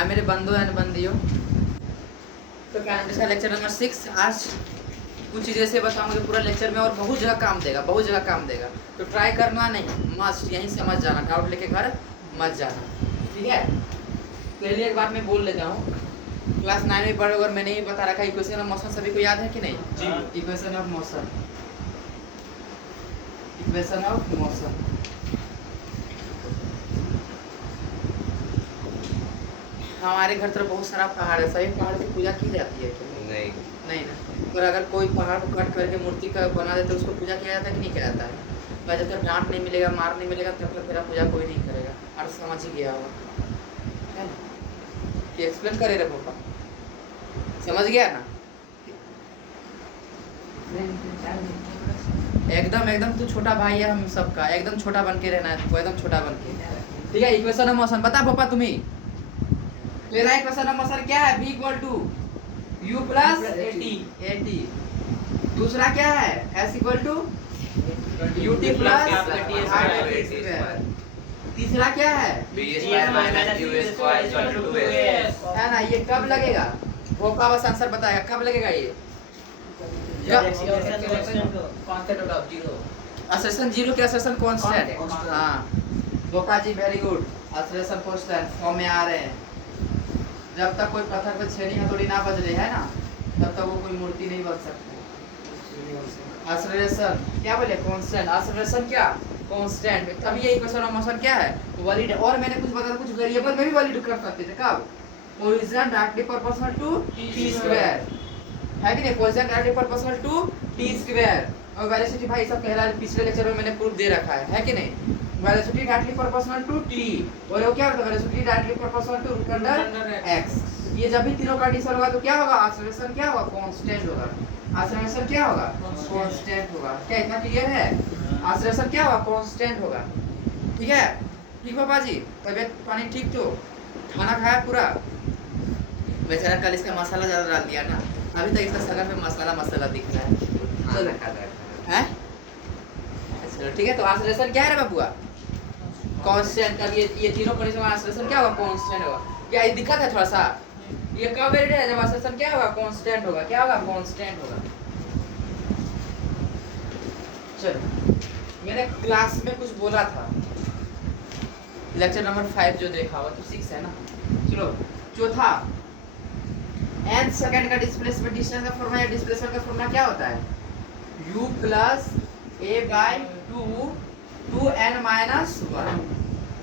हाँ मेरे बंधु एंड बंदियों, तो कैलेंडर का लेक्चर नंबर 6 आज कुछ चीज़ें से बताऊंगे पूरा लेक्चर में, और बहुत जगह काम देगा, बहुत जगह काम देगा। तो ट्राई करना नहीं, मस्ट यहीं से मत जाना, डाउट लेके घर मत जाना, ठीक है। पहले एक बात मैं बोल लेता हूँ, क्लास 9 में पढ़े और मैंने ही बता रखा इक्वेशन ऑफ मोशन सभी को याद है कि नहीं जी? Equation of motion, equation of motion. हमारे घर तरफ बहुत सारा पहाड़ है, सभी पहाड़ की पूजा की जाती है क्या? नहीं नहीं ना। और अगर कोई पहाड़ को कट करके मूर्ति का बना देते तो उसको पूजा किया जाता है कि नहीं किया जाता है? और जब तक डांट नहीं मिलेगा, मार नहीं मिलेगा, तब तक तेरा पूजा कोई नहीं करेगा। और समझ ही गया होगा, है ना? कि एक्सप्लेन करे रे पापा, समझ गया ना? एकदम एकदम तू छोटा भाई है हम सबका, एकदम छोटा बन के रहना है तुमको, एकदम छोटा बन के, ठीक है। इक्वेशन ऑफ मोशन बता पापा तुम्हें, मेरा इक्वेशन ऑफ मोशन क्या है? v equal to u plus at। दूसरा क्या है? s equal to ut plus rt। तीसरा क्या है? b square minus q square equal to 2s है ना? ये कब लगेगा? वो का बस आंसर बताएगा कब लगेगा ये? असर्शन जीरो के असर्शन कांस्टेंट। हाँ धोखा जी, very good. Acceleration constant form में आ रहे हैं। जब तक कोई पत्थर पे छेनी हथौड़ी ना बज रही है ना, तब तक वो कोई मूर्ति नहीं बन सकती। एक्सेलरेशन क्या बोले? कांस्टेंट। एक्सेलरेशन क्या? कांस्टेंट। तब ये इक्वेशन ऑफ मोशन क्या है? वैलिड। और मैंने कुछ बताया, कुछ वेरिएबल में भी वैलिड कर सकते थे। कब? Position directly proportional to t square, है कि नहीं? Position directly proportional to t square. और वेलोसिटी भाई सब कह रहा है, पिछले लेक्चर में मैंने प्रूफ दे रखा है कि नहीं? Velocity directly proportional to t, और वो क्या होता है? Velocity directly proportional to root under x। ये जब भी तीनों कंडीशन होगा तो क्या होगा? एक्सेलरेशन क्या होगा? कांस्टेंट होगा। एक्सेलरेशन क्या होगा? कांस्टेंट होगा। क्या इतना क्लियर है? एक्सेलरेशन क्या होगा? कांस्टेंट होगा, ठीक है। ठीक पापा जी, तबीयत पानी ठीक? तो खाना खाया पूरा? बेचारा कल इसका मसाला ज़्यादा डाल दिया ना, अभी तक इसका शक्ल पे मसाला मसाला दिख रहा है, हैं? चलो ठीक है। तो एक्सेलरेशन क्या है रे बाबूआ? कांस्टेंट। अब ये तीनों कंडीशन में एक्सेलरेशन क्या होगा? कांस्टेंट होगा। क्या ये दिक्कत है थोड़ा सा? ये कब वेरिएबल है? जब एक्सेलरेशन क्या होगा? कांस्टेंट होगा। क्या होगा? कांस्टेंट होगा। चलो, मैंने क्लास में कुछ बोला था, लेक्चर नंबर 5 जो देखा हुआ, तो 6 है ना। चलो चौथा, n सेकंड का डिस्प्लेसमेंट, डिस्टेंस का फॉर्मूला या डिस्प्लेसमेंट का फॉर्मूला क्या होता है? u plus a by 2n minus 1।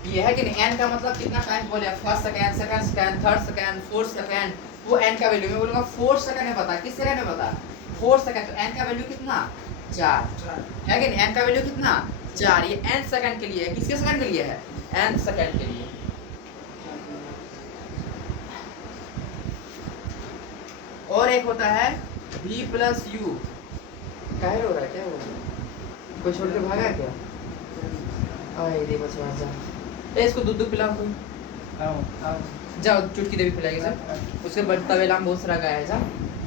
ये है कि नहीं? n का मतलब कितना टाइम बोले? First second, second second, third second, fourth second. वो n का वैल्यू मैं बोलूंगा 4 सेकंड में बता। किस सेकंड में बता? 4 सेकंड। तो n का वैल्यू कितना? 4, है कि नहीं? n का वैल्यू कितना? 4। ये n सेकंड के लिए है। किसके सेकंड के लिए है? n सेकंड के लिए। और एक होता है v प्लस u। काहे रो रहा है? क्या हो रहा है? कोई छोड़ के भागा क्या? आए दे बस वहां जा। ए इसको दूध पिलाओ कोई। जाओ चुटकी दे भी पिलाएगी सर। उसके बाद तवेला में बहुत सारा गाय है। जा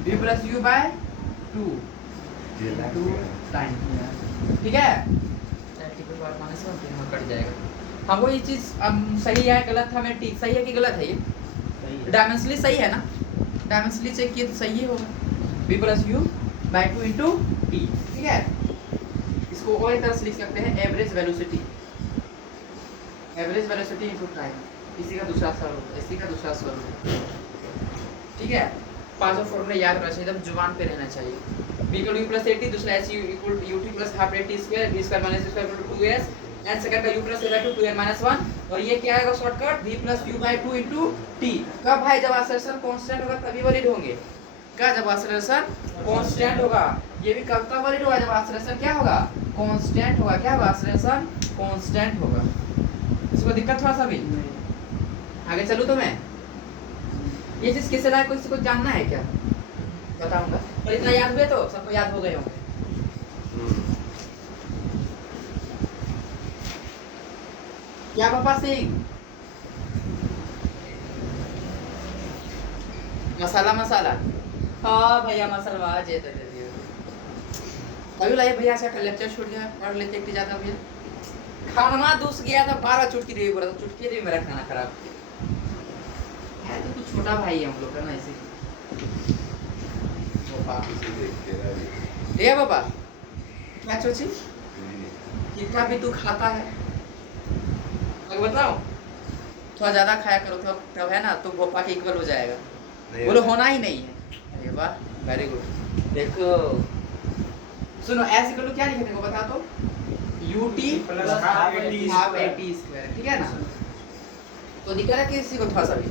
v plus u by 2 time, ठीक है। टिकट बार माने से हम कट जाएगा। हमको ये चीज सही है गलत है? मैं ठीक सही है कि गलत है? ये डायमेंशनली सही है ना? डायमेंशनली चेक किए तो सही ही होगा। v plus u by 2 into t, ठीक है। इसको और एक तरह से लिख सकते हैं, average velocity, average velocity into time. इसी का दूसरा स्वरूप, इसी का दूसरा स्वरूप, ठीक है। पांचों फॉर्मूला याद रखना चाहिए, एकदम जुबान पे रहना चाहिए। v equal u plus at, दूसरा h equal ut plus half at square, v square minus square equal to 2s, n second का u plus a by 2 2n minus 1। और ये क्या आएगा shortcut? v plus u by 2 into t। कब भाई? जब acceleration constant होगा तभी वैलिड होंगे। क्या? जब एक्सेलरेशन कांस्टेंट होगा। ये भी कब तक वैलिड होगा? जब एक्सेलरेशन क्या होगा? कांस्टेंट होगा। क्या होगा? एक्सेलरेशन कांस्टेंट होगा। इसको दिक्कत थोड़ा सा भी? आगे चलूं तो मैं ये चीज किससे लायक किसी को जानना है क्या? बताऊंगा। और इतना याद हुए तो सबको याद हो गए होंगे। क्या पापा सिंह? मसाला मसाला। हाँ भैया मसाला आज दे दे दियो। अभी लाइए भैया से कल लेक्चर छूट गया, पढ़ लेते एक जाता भैया। खाना दूस गया था, 12 चुटकी दे बोला, तो चुटकी दे मेरा खाना खराब है। तो छोटा भाई है हम लोग का ना, इसी पापा ले पापा क्या चोची कितना भी तू खाता है अगर बताओ थोड़ा ज्यादा खाया करो तब है ना तो भोपा के इक्वल हो जाएगा। बोलो होना ही नहीं है। अरे वाह वेरी गुड। देखो सुनो ऐसे कर लो क्या लिखे देखो बता तो ut plus half at square ठीक है ना। तो दिख रहा है किसी को थोड़ा सा भी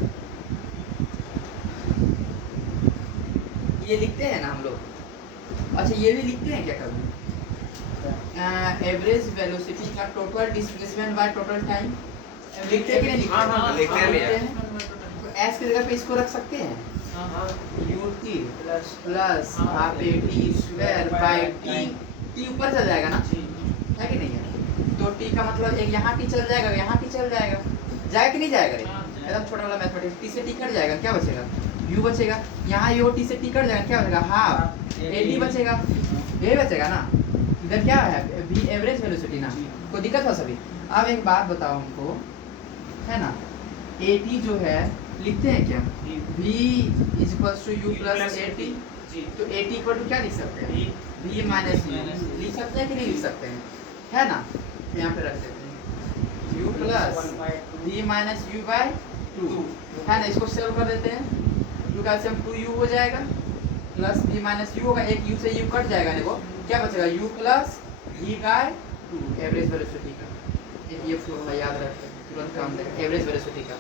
ये लिखते हैं ना हम लोग। अच्छा ये भी लिखते हैं क्या कभी एवरेज वेलोसिटी का total displacement by total time लिखते हैं कि नहीं लिखते हैं? हाँ, लिखते हैं भैया। तो एस की जगह पे इसको रख सकते हैं ut plus half at square by t ऊपर चल जाएगा ना है कि नहीं है। तो t का मतलब एक यहाँ t चल जाएगा यहाँ t चल जाएगा कि नहीं जाएगा रे एकदम छोटा वाला मैथमेटिक्स t से t कट जाएगा क्या बचेगा u बचेगा यहाँ यो t से t कट जाएगा क्या बचेगा हाफ at बचेगा यही बचेगा ना। इधर क्या है एवरेज वेलोसिटी ना कोई दिक्कत हो सभी। अब एक बात बताओ हमको है ना at जो है लिखते हैं क्या v is equal to u plus at तो at इक्वल टू क्या लिख सकते हैं v माइनस u लिख सकते हैं कि नहीं लिख सकते हैं है ना यहाँ पे रख देते हैं u plus v minus u by 2 है ना। इसको सेव कर देते हैं u का सेम 2u हो जाएगा प्लस v माइनस u होगा एक u से u कट जाएगा देखो क्या बचेगा u plus v by 2 average velocity का ये फॉर्मूला याद रखें तुरंत काम देगा एवरेज वेलोसिटी का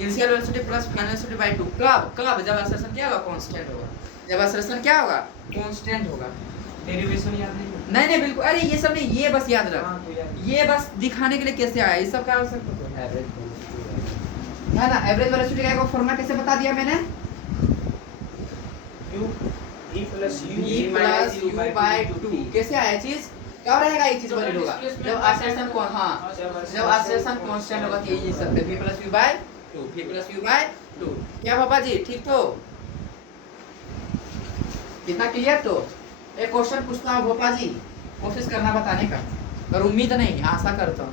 initial velocity plus final velocity by 2 कब जब एक्सेलरेशन क्या होगा कांस्टेंट होगा जब एक्सेलरेशन क्या होगा कांस्टेंट होगा। डेरिवेशन याद नहीं नहीं बिल्कुल अरे ये सब नहीं ये बस याद रख ये बस दिखाने के लिए कैसे आया ये सब का आवश्यकता तो एवरेज है ना। एवरेज वेलोसिटी का एक फॉर्मूला कैसे बता दिया मैंने u v plus u by 2 कैसे आया चीज क्या रहेगा ये चीज वैलिड होगा जब एक्सेलरेशन को हां जब एक्सेलरेशन कांस्टेंट होगा तो ये लिख सकते हैं v प्लस u बाय 2 क्या पापा जी ठीक तो कितना क्लियर। तो एक क्वेश्चन पूछता हूँ भोपा जी कोशिश करना बताने का पर उम्मीद नहीं आशा करता हूँ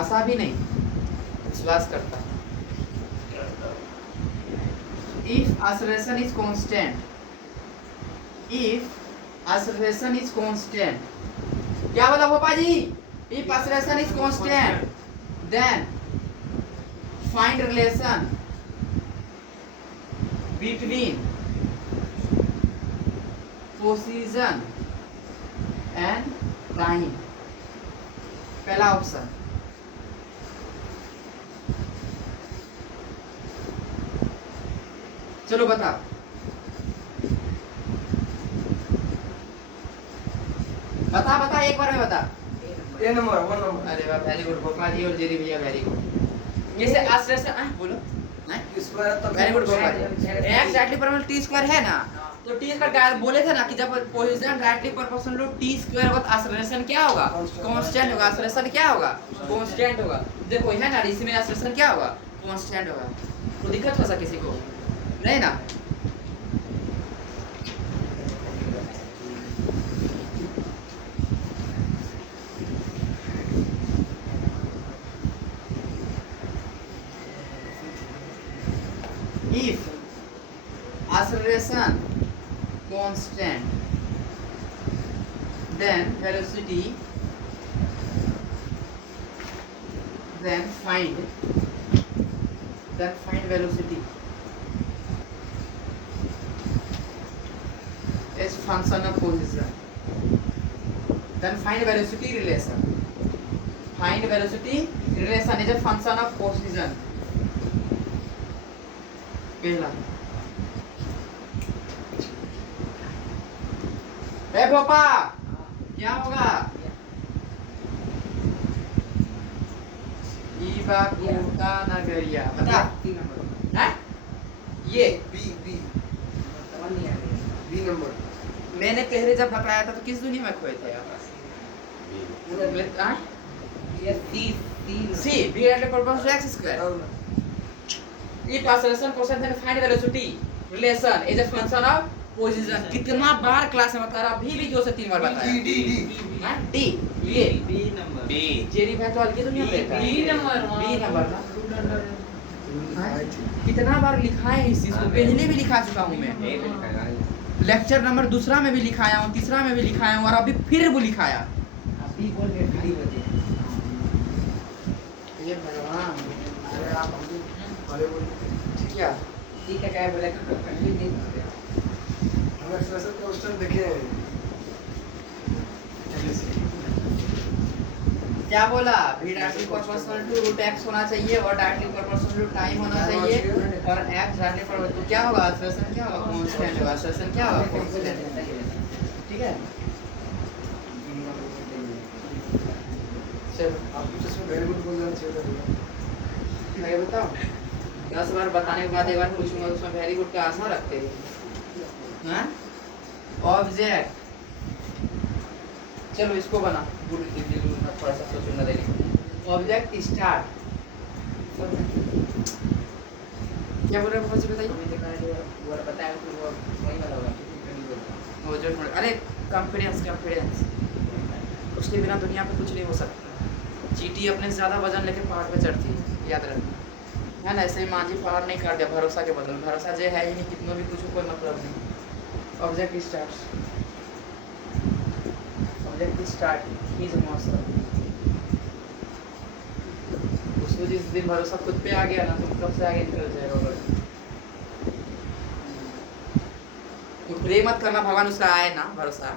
आशा भी नहीं विश्वास करता हूँ। इफ acceleration is constant क्या बोला भोपा जी if acceleration is constant then find relation between position and time पहला ऑप्शन चलो बता एक बार में बता ए नंबर 1 नंबर अरे वाह वेरी गुड भोपा जी और जेरी भैया वेरी गुड जैसे एक्सेलरेशन बोलो स्क्वायर तो वेरी गुड भोपा जी एक्जेक्टली प्रोपोर्शनल टी स्क्वायर है ना तो टी स्क्वायर बोले थे ना कि जब position directly proportional to T square होगा तो एक्सेलरेशन क्या होगा कांस्टेंट होगा एक्सेलरेशन क्या होगा कांस्टेंट होगा। देखो है ना इसमें एक्सेलरेशन क्या होगा कांस्टेंट होगा तो दिक्कत हो सकता किसी को नहीं ना। if acceleration constant then velocity find velocity as function of position then find velocity relation is a function of position पहला ए भोपा क्या होगा ईबा कोटा नगरिया बता 3 नंबर है ये बी नंबर मैंने पहले जब बताया था तो किस दुनिया में खोए थे आप c b at proportional x square if acceleration constant then find velocity relation is a function of position कितना बार क्लास में बता रहा अभी भी 2 से 3 बार बताया डी ये बी नंबर बी जेरी भाई तो अलग दुनिया पे था बी नंबर ना कितना बार लिखा है इस चीज को, पहले भी लिखा चुका हूँ मैं, लेक्चर नंबर दूसरा में भी लिखाया हूँ, तीसरा में भी लिखाया हूँ, और अभी फिर वो लिखाया। अभी बोल के खड़ी बजे ये भगवान, अरे आप ठीक है, ठीक है क्या बोले कंप्लीट नहीं हमें एक्सप्रेशन क्वेश्चन देखे क्या बोला, भी directly proportional to root x होना चाहिए और डायरेक्टली प्रोपोर्शनल टू टाइम होना चाहिए, और एक्स डायरेक्टली पर तो क्या होगा, एक्सप्रेशन क्या होगा, कांस्टेंट होगा, एक्सप्रेशन क्या होगा, कांस्टेंट। ठीक है, चलो आप कुछ इसमें वेरी गुड बोल देना चाहिए। मैं बताऊं, 10 बार बताने के बाद एक बार पूछूंगा तो उसमें वेरी गुड का आशा रखते हैं। ऑब्जेक्ट, चलो इसको बना, थोड़ा सा सोचूंगा देने। ऑब्जेक्ट स्टार्ट, क्या बोल रहे हैं मुझे बताइए। वो बताया तो वो वही वाला होगा वो जो, अरे कॉन्फिडेंस, उसके बिना दुनिया पे कुछ नहीं हो सकता। चींटी अपने से ज़्यादा वजन लेके पहाड़ पे चढ़ती है, याद रखना है ना। ऐसे ही मांझी पहाड़ नहीं काट दिया भरोसा के बदल, भरोसा जो है ही नहीं, कितना भी कुछ हो कोई मतलब नहीं। Object start, object start is मौसम। उसको जिस दिन भरोसा खुद पे आ गया ना, तुम कब से आगे निकल जाएगा। तो प्रे मत करना भगवान उसका आए ना भरोसा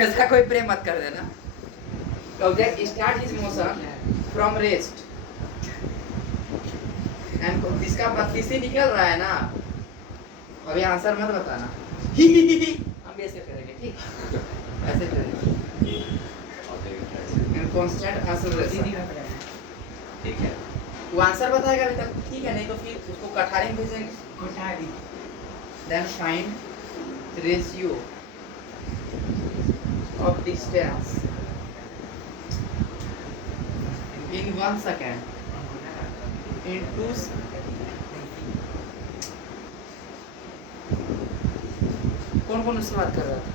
ऐसा कोई प्रे मत कर देना। Object start is motion from rest, and इसका बत्ती से निकल रहा है ना, अभी आंसर मत बताना हम भी ऐसे करेंगे, ठीक ऐसे करेंगे। एंड कांस्टेंट एक्सेलरेशन, ठीक है वो आंसर बताएगा अभी तक, ठीक है, नहीं तो फिर उसको कठारी में भेजेंगे। कोठारी then find ratio of distance in 1 second, in 2 कौन उससे बात कर रहा था,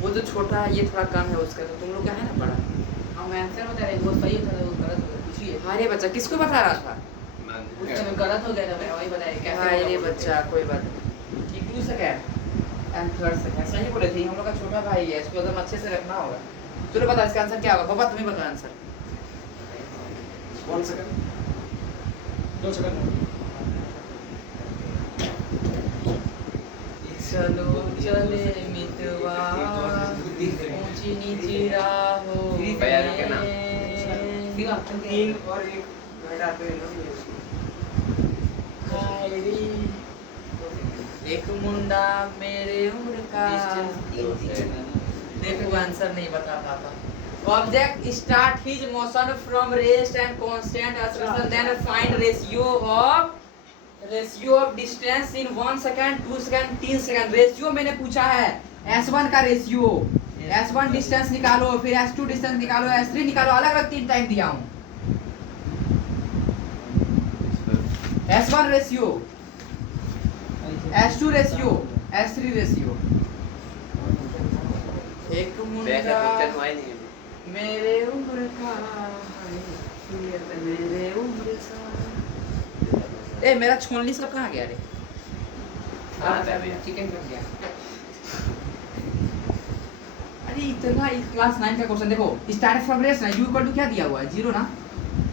वो जो छोटा है ये थोड़ा कम है उसका, तो तुम लोग क्या है ना पढ़ा। हम आंसर बता रहे वो सही था वो गलत हो गया पूछिए। अरे बच्चा किसको बता रहा था, उस समय गलत हो गया था, मैं वही बताया कैसे। अरे बच्चा कोई बात नहीं, ठीक 2 सेकंड एंड 3rd सेकंड सही बोले थे। हम लोग का छोटा भाई है, इसको एकदम अच्छे से रखना होगा। चलो बता इसका आंसर क्या होगा, बाबा तुम्हें बताओ आंसर। 1 सेकंड 2 सेकंड चलो चले मितवा ऊंची नीची राहों भैया रुके ना। में। 3 और 1 गाइड आते हैं हाय रे, एक मुंडा मेरे उम्र का, देखो आंसर नहीं बता पाता। Object start his motion from rest and constant acceleration, then find ratio of distance in 1 second, 2 second, 3 second. Ratio मैंने पूछा है, S1 का रेशियो, S1 डिस्टेंस निकालो, फिर S2 डिस्टेंस निकालो, S3 निकालो, अलग अलग 3 टाइम दिया हूँ। S1 ratio, S2 ratio, S3 ratio. एक मुंडा मेरे उम्र का, मेरे उम्र सा। ए मेरा छोलनी सब कहाँ गया रे? चिकन बन गया। अरे इतना क्लास 9 का क्वेश्चन देखो, स्टार्टिंग फ्रॉम रेस्ट ना, u इक्वल टू क्या दिया हुआ है, 0 ना,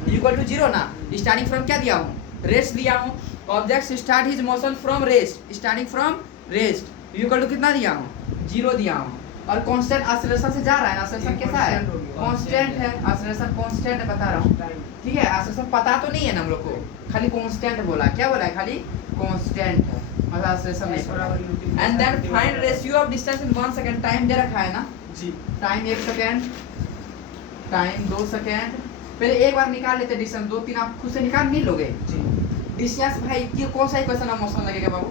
u इक्वल टू 0 ना। स्टार्टिंग फ्रॉम क्या दिया हूँ, रेस्ट दिया हूँ। Object start his motion from rest, starting from rest, u equal to कितना दिया हूँ, 0 दिया हूँ। और कांस्टेंट एक्सेलरेशन से जा रहा है ना, एक्सेलरेशन कैसा है, कांस्टेंट है, एक्सेलरेशन कांस्टेंट है, बता रहा हूँ, ठीक है। एक्सेलरेशन पता तो नहीं है ना हम लोग को, खाली कांस्टेंट बोला, क्या बोला है, खाली कांस्टेंट है, मतलब एक्सेलरेशन नहीं पता। And then find ratio of distance in 1 second, time दे रखा है ना जी, टाइम 1 सेकंड, टाइम 2 सेकंड। पहले एक बार निकाल लेते डिस्टेंस, 2 3 आप खुद से निकाल नहीं लोगे जी। डिस्टेंस भाई, ये कौन सा इक्वेशन में मोशन लगेगा बाबू,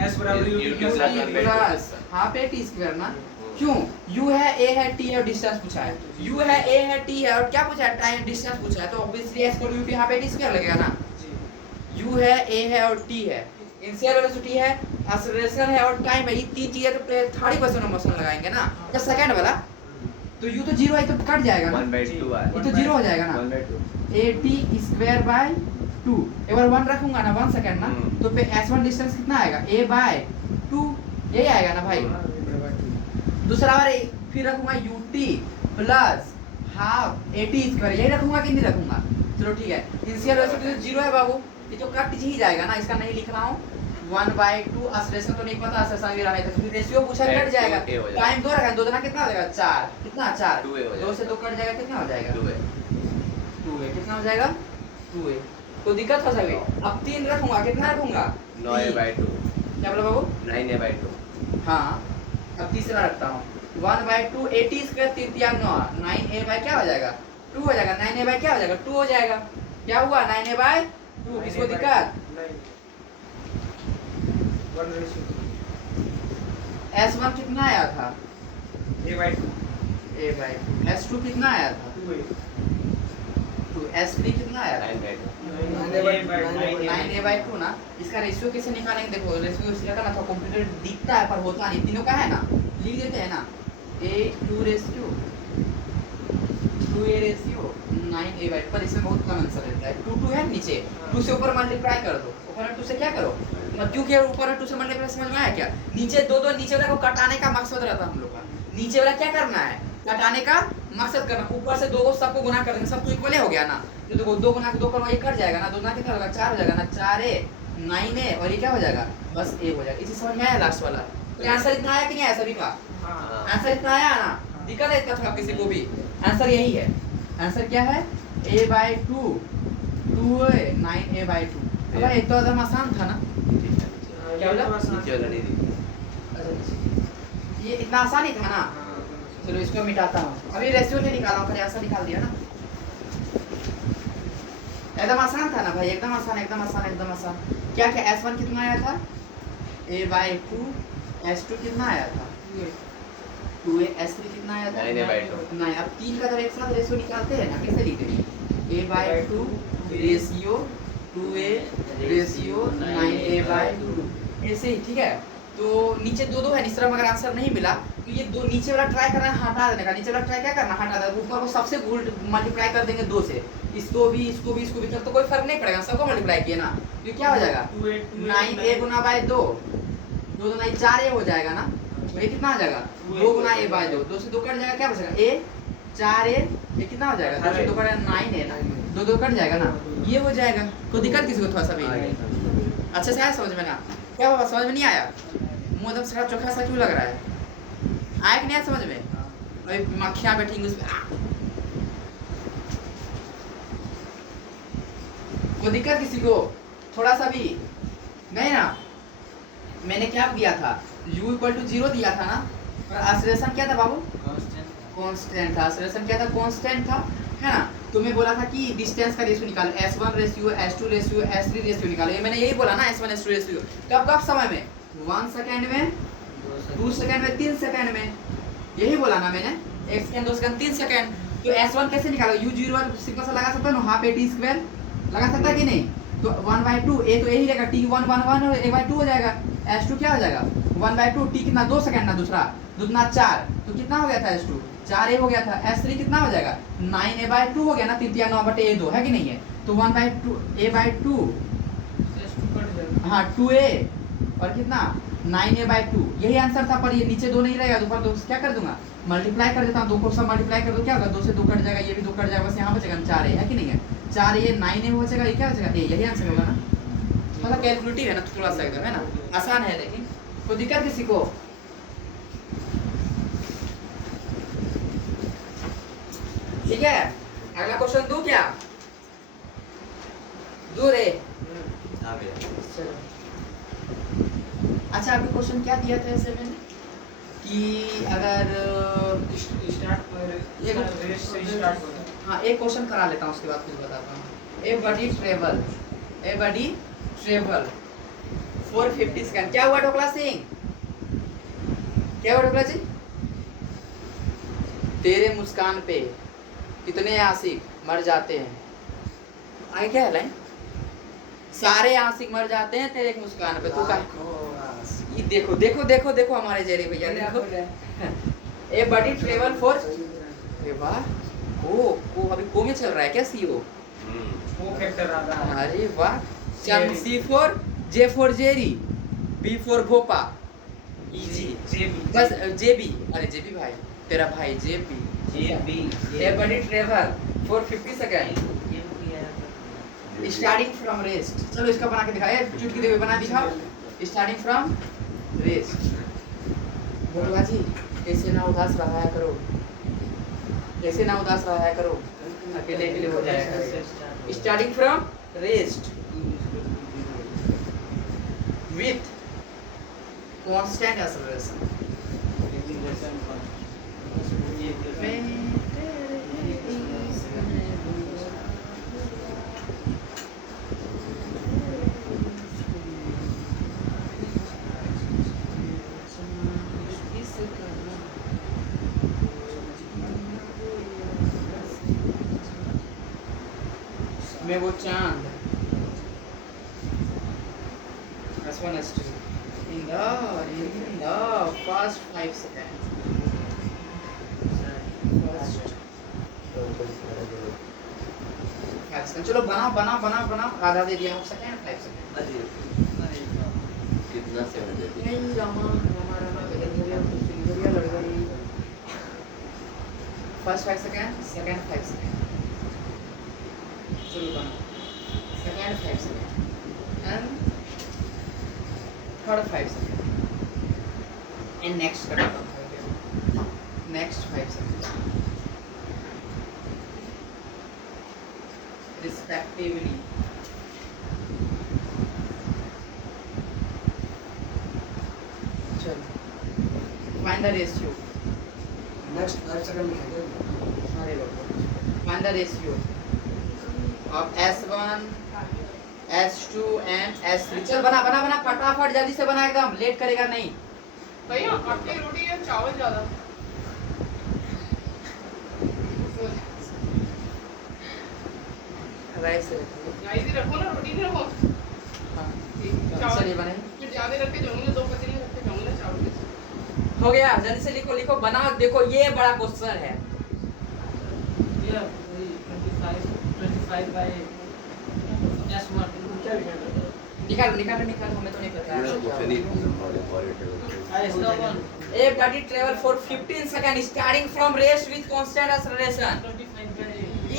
S बराबर U plus half A T square ना। क्यों, u है, a है, t है और डिस्टेंस पूछा है, u है, a है, t है और क्या पूछा है, टाइम डिस्टेंस पूछा है, तो ऑब्वियसली s को u half A T square लगेगा ना। u है, a है और t है, इनिशियल वेलोसिटी है, एक्सेलरेशन है और टाइम है, ये 3 चीजें तो थर्ड इक्वेशन में मोशन लगाएंगे ना। जब सेकंड वाला तो u तो 0 है तो कट जाएगा ना, 1/2 ये तो 0 हो जाएगा ना। 1/2 80 स्क्वायर बाय 2। एक बार 1 रखूंगा ना 1 सेकंड ना, तो पे s1 डिस्टेंस कितना आएगा a बाय 2, यही आएगा ना भाई। दूसरा बार फिर रखूंगा ut प्लस हाफ 80 स्क्वायर, यही रखूंगा कि नहीं रखूंगा? चलो ठीक है, इनिशियल वेलोसिटी 0 है बाबू, ये तो कट ही जाएगा ना, इसका नहीं लिख रहा हूँ। 1/2 एक्सेलरेशन तो नहीं पता, एक्सेलरेशन भी रहा है, तो फिर रेशियो पूछा कट जाएगा। टाइम 2 रखा है, 2 कितना हो जाएगा 4, कितना 4, 2 से 2 कट जाएगा, कितना हो जाएगा 2 है, कितना हो जाएगा 2 है। तो दिक्कत हो सके, अब 3 रखूंगा, कितना रखूंगा 9a/2, क्या बोला बाबू 9a/2। हाँ, अब तीसरा रखता हूँ 1/2 80 स्क्वायर 3 3 9, 9a बाय क्या हो जाएगा 2 हो जाएगा, 9a बाय क्या हो जाएगा 2 हो जाएगा। क्या हुआ 9a बाय 2, किसको दिक्कत? S1 कितना आया था a/2, S2 कितना आया था 2, S3 कितना आया था 9a/2 ना। इसका रेशियो कैसे निकालेंगे? देखो रेशियो इसका ना था, कंप्यूटर दिखता है पर होता नहीं, तीनों का है ना, लिख देते हैं ना, a2 ratio 2a ratio 9a/2, पर इसमें बहुत कम आंसर रहता है। 2 2 है नीचे, 2 से ऊपर मल्टीप्लाई कर दो, ऊपर 2 से क्या करो, क्योंकि ऊपर 2 से मल्टीप्लाई समझ में आया क्या? नीचे 2 2 नीचे वाला को कटाने का मकसद रहता है हम लोग का, नीचे वाला क्या करना है, कटाने का मकसद करना, ऊपर से 2 को सबको गुना कर देंगे, सब तो इक्वल हो गया ना, तो देखो 2 गुना 2 करो, 1 कट जाएगा ना, 2 गुना कितना होगा 4 हो जाएगा ना, 4a 9a और ये क्या हो जाएगा बस a हो जाएगा। इसी समझ में आया लास्ट वाला? तो आंसर इतना आया कि नहीं आया सभी का? आंसर इतना आया ना, दिक्कत है इतना था किसी को भी? आंसर यही है, आंसर क्या है a/2 2a 9a/2। अब ये तो एकदम आसान था ना, क्या बोला? नीचे वाला नहीं दिखता। ये इतना आसान ही था ना। चलो इसको मिटाता हूँ, अभी रेशियो नहीं निकाला हूँ, आंसर निकाल दिया ना। एकदम आसान था ना भाई, एकदम आसान एकदम आसान एकदम आसान। क्या क्या S1 कितना आया था a/2, S2 कितना आया था 2a, S3 कितना आया था 9a/2। 9। अब 3 का जब एक साथ रेशियो निकालते हैं ना, कैसे लिखते हैं? a/2 ratio 2a ratio 9a/2, ऐसे ही ठीक है। तो नीचे 2 2 है, इस तरह अगर आंसर नहीं मिला तो ये 2 नीचे वाला ट्राई करना है हटा देने का, नीचे वाला ट्राई क्या करना हटा देना, ऊपर को सबसे मल्टीप्लाई कर देंगे 2 से, इसको भी तो कोई फर्क नहीं पड़ेगा, सबको मल्टीप्लाई किया ना, तो क्या हो जाएगा 9a गुना बाय 2, 2 2 9 4a हो जाएगा ना, तो ये कितना आ जाएगा 2 गुना a बाय 2, 2 से 2 कट जाएगा, क्या बचेगा a 4a, ये कितना हो जाएगा 2 से 2 कट 9a ना, 2 2 कट जाएगा ना, ये हो जाएगा। कोई दिक्कत किसी को थोड़ा सा भी अच्छे से आया समझ में ना? क्या बाबा समझ में नहीं आया? मुंह एकदम सारा चोखा सा क्यों लग रहा है? आया कि नहीं आया समझ में? अभी मक्खियाँ बैठेंगी उसमें, कोई दिक्कत किसी को थोड़ा सा भी नहीं ना? मैंने क्या दिया था u = 0 दिया था ना, और एक्सेलरेशन क्या था बाबू? कांस्टेंट था। एक्सेलरेशन क्या था? कांस्टेंट था, है ना। तो मैं बोला था कि डिस्टेंस का रेशियो निकालो, S1 ratio S2 ratio S3 ratio निकालो, ये मैंने यही बोला ना, S1 S2 रेशियो कब कब समय में? 1 सेकंड में, 2 सेकंड में, 3 सेकंड में, यही बोला ना मैंने, 1 सेकंड 2 सेकंड 3 सेकंड। तो S1 कैसे निकालो? u0 सिंपल सा लगा सकता है ना, हाफ a t स्क्वायर लगा सकता है कि नहीं? तो 1/2 a तो यही रहेगा, t1 1 1 और 1/2 हो जाएगा। S2 क्या हो जाएगा 1/2, t कितना 2 सेकंड ना, दूसरा 2 दूना 4, तो कितना हो गया था S2 4a हो गया था। S3 कितना हो जाएगा 9a/2 हो गया ना, 3 3 9/a 2 है कि नहीं है? तो 1/2 a/2 हाँ 2a और कितना 9a/2, यही आंसर था। पर ये नीचे 2 नहीं रहेगा, ऊपर 2 क्या कर दूंगा मल्टीप्लाई कर देता हूँ, 2 को सब मल्टीप्लाई कर दो, क्या होगा 2 से 2 कट जाएगा, ये भी 2 कट जाएगा, बस यहाँ बचेगा 4a है कि नहीं है? 4a 9a बचेगा, ये क्या बचेगा a, यही आंसर होगा ना। मतलब कैलकुलेटिव है ना थोड़ा सा एकदम, है ना, आसान है। लेकिन कोई दिक्कत किसी को? ठीक है, अगला क्वेश्चन दूं क्या? दो रे। हाँ भैया। अच्छा अभी क्वेश्चन क्या दिया था ऐसे मैंने कि अगर हाँ एक क्वेश्चन करा लेता हूँ, उसके बाद कुछ बताता हूँ। ए बडी ट्रेवल 450 स्कैन। क्या हुआ ढोकला सिंह? क्या हुआ ढोकला जी? तेरे मुस्कान पे कितने आशिक मर जाते हैं। आगे क्या है लाइन? सारे आशिक मर जाते हैं तेरे एक मुस्कान पे। तू का ये देखो देखो देखो देखो हमारे जेरी भैया देखो। ए बडी ट्रेवल फॉर, अरे वाह, ओ अभी को में चल रहा है क्या सीओ? वो फैक्टर आता है। अरे वाह। चल C for J for Jerry, B for भोपा, इजी। जेबी। बस JB, अरे JB भाई, तेरा भाई JB। Everybody travel for 50 second. Starting from rest. चलो इसका बना के दिखाए, चुटकी दे बना दिखाओ। Starting from rest. बोलवा जी कैसे ना उदास रहा करो, कैसे ना उदास रहा करो, अकेले अकेले हो जाएगा। Starting from rest with constant acceleration। मैं वो चांद S1 S2 in the first 5 seconds। चलो बनाओ आधा दे दिया सेकंड 5 सेकंड। कितना सेकंड दे दिया? नहीं रामा इधर लड़ गई। First 5 second, second 5 second. चलो बनाओ second 5 second and third 5 second and next करना। Next 5 second respectively। चलो find the ratio। Next 5 second लिखेंगे। अरे बाबा find the ratio of S1 S2 and S3। चल बना फटाफट जल्दी से बना, एकदम लेट करेगा नहीं। भैया आटे रोटी या चावल ज्यादा? राइस राइस ही रखो ना, रोटी नहीं रखो। चलिए बनाइए। फिर ज्यादा रख के जाऊंगी, 2 पतीले रख के जाऊंगी ना चावल के साथ। हो गया, जल्दी से लिखो बनाओ। देखो ये बड़ा क्वेश्चन है। Yeah, 25 by S1। निकालो हमें तो नहीं पता। Question he S1 If that it travel for 15 seconds starting from rest with constant acceleration, 25 by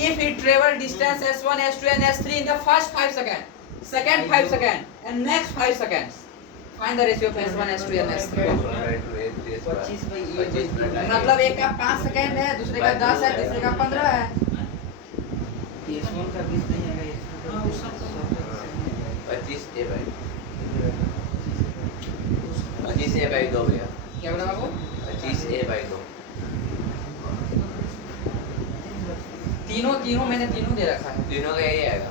if it travel distance S1 S2 and S3 in the first 5 seconds, second 5 seconds and next 5 seconds, find the ratio of S1 S2 and S3। 25 मतलब एक का 5 second है, दूसरे का 10 है, तीसरे का 15 है। S1 का कितना ही आएगा? हाँ उसका 25 A by 25 A by 2 भैया। क्या बोला बाबू? 25 A by 2। तीनों मैंने तीनों दे रखा है। तीनों का यही आएगा।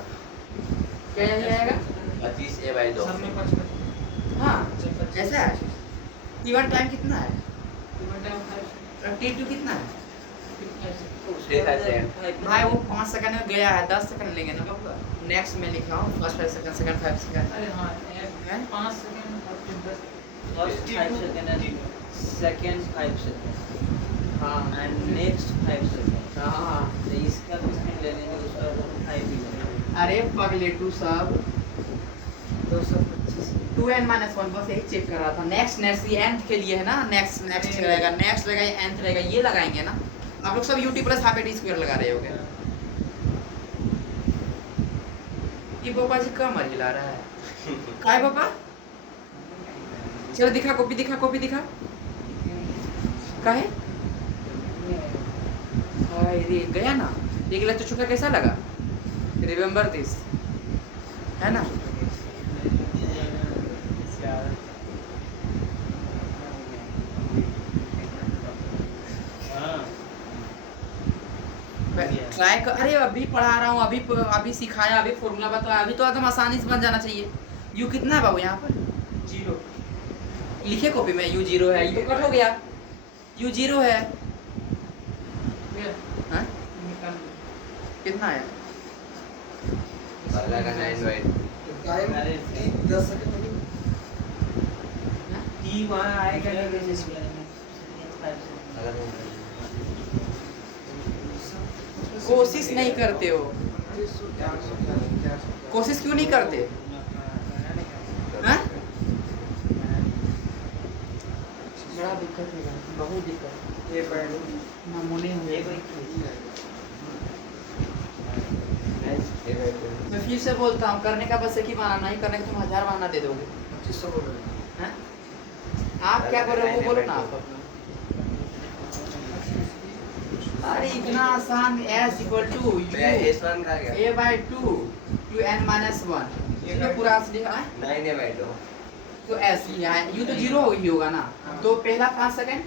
क्या यही आएगा? 25 A by 2। सब में 55। हाँ ऐसा है। T1 टाइम कितना है? टाइम T2 कितना है? 5 सेकंड। भाई वो 5 सेकंड में गया है, 10 सेकंड लेंगे ना बाबू। नेक्स्ट में लिखा हूँ फर्स्ट 5 सेकंड, सेकंड 5 सेकंड। अरे हाँ, हैं? 5 सेकंड और फिर 10 First 5 seconds, second 5 seconds, हाँ and next 5 seconds. हाँ। तो इसका भी स्पीड ले लेंगे, उसका 5 भी लेंगे। अरे पगलेटू सब 225। 2n-1 बस यही चेक कर रहा था। नेक्स्ट ये nth के लिए है ना। नेक्स्ट रहेगा, नेक्स्ट रहेगा, ये nth रहेगा, ये लगाएंगे ना। आप लोग सब यूट्यूब पर हाफ एडी स्क्वायर लगा रहे होगे। ये पापा जी कम हिला रहा है। काय पापा? चलो दिखा, कॉपी दिखा। काहे? अरे गया ना। ये गिलास तो चुका कैसा लगा? रिमेम्बर दिस, है ना? ट्राई कर। अरे अभी पढ़ा रहा हूँ, अभी सिखाया, अभी फॉर्मूला बताया, अभी तो एकदम आसानी से बन जाना चाहिए। यू कितना है बाबू यहाँ पर? 0 लिखे कॉपी में U 0 है, ये तो कट हो गया। U 0 है। हाँ? कितना है? वाला का 9 by टाइम 10 सेकंड लगे। T वहाँ आएगा नहीं, कैसे सिखाएंगे? 5 seconds। कोशिश नहीं करते हो। 2500 400 400 कोशिश क्यों नहीं करते? हैं? बड़ा दिक्कत है, बहुत दिक्कत। ये पैड ना मुने हुए। मैं फिर से बोलता हूँ, करने का बस एक ही बहाना, नहीं करने का तुम 1000 बहाना दे दोगे। 2500 बोल रहे हैं। हैं? आप क्या कर रहे हो वो बोलो ना आप अपना। अरे इतना आसान, s इक्वल टू S1 का क्या? a/2 to n minus 1, ये पूरा लिखा है 9a/2 तो s यहाँ u तो 0 ही होगा ना। तो पहला 5 सेकंड,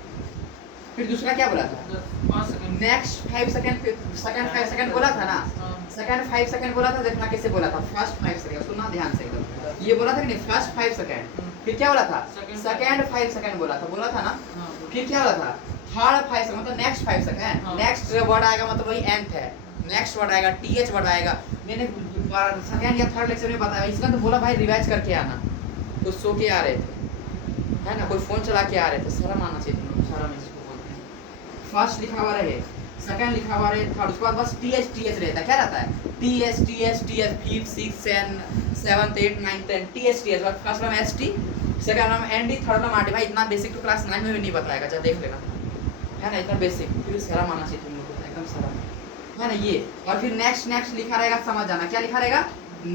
फिर दूसरा क्या बोला था? 5 सेकंड। नेक्स्ट 5 सेकंड, फिर सेकंड 5 सेकंड बोला था ना। सेकंड 5 सेकंड बोला था, देखना कैसे बोला था। फर्स्ट 5 सेकंड सुनना ध्यान से एकदम, ये बोला था कि नहीं फर्स्ट 5 सेकंड, फिर क्या बोला था? सेकंड 5 सेकंड बोला था ना। फिर क्या बोला था? थर्ड 5 सेकंड मतलब नेक्स्ट 5 सेकंड। हाँ। नेक्स्ट वर्ड आएगा मतलब वही nth है। नेक्स्ट वर्ड आएगा th वर्ड आएगा। मैंने सेकंड या थर्ड लेक्चर में बताया, इसका तो बोला भाई रिवाइज करके आना। कुछ सो के आ रहे थे, है ना, कोई फोन चला के आ रहे थे, शर्म आना चाहिए तुम लोग, शर्म इसको बोलते हैं। फर्स्ट लिखा हुआ रहे, सेकंड लिखा हुआ रहे, थर्ड, उसके बाद बस th रहता है। क्या रहता है? ts fifth six seventh eight ninth ten ts first नाम st, सेकंड नाम nd, थर्ड नाम rd। भाई इतना बेसिक तो क्लास 9 में भी नहीं बताएगा, जा देख लेना, है ना, इतना बेसिक। फिर शर्म आना चाहिए तुम लोग को, एकदम शर्म, है ना ये। और फिर नेक्स्ट लिखा रहेगा, समझ जाना क्या लिखा रहेगा?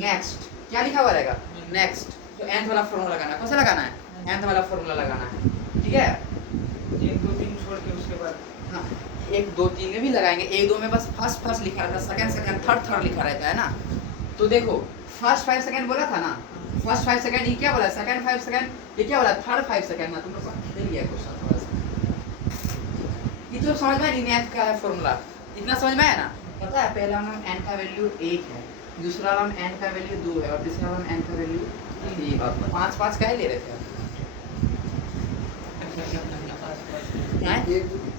नेक्स्ट। क्या लिखा हुआ रहेगा? नेक्स्ट। तो nth वाला फॉर्मूला लगाना है। कौन सा लगाना है? nth वाला फॉर्मूला लगाना है, ठीक है। 1 2 3 छोड़ के उसके बाद हाँ 1 2 3 में भी लगाएंगे। 1 2 में बस फर्स्ट लिखा रहता है, सेकंड थर्ड लिखा रहता है ना। तो देखो फर्स्ट 5 सेकंड बोला था ना, फर्स्ट 5 सेकंड ये क्या बोला? सेकंड 5 सेकंड ये क्या बोला? थर्ड 5 सेकंड ना। तुम लोग देख लिया क्वेश्चन थोड़ा सा, ये तो समझ में नहीं nth का है फॉर्मूला, इतना समझ में आया ना। पता है पहला नाम n का वैल्यू 1 है, दूसरा नाम n का वैल्यू 2 है, और तीसरा नाम n का वैल्यू 3 है। 5 5 काहे ले रहे थे?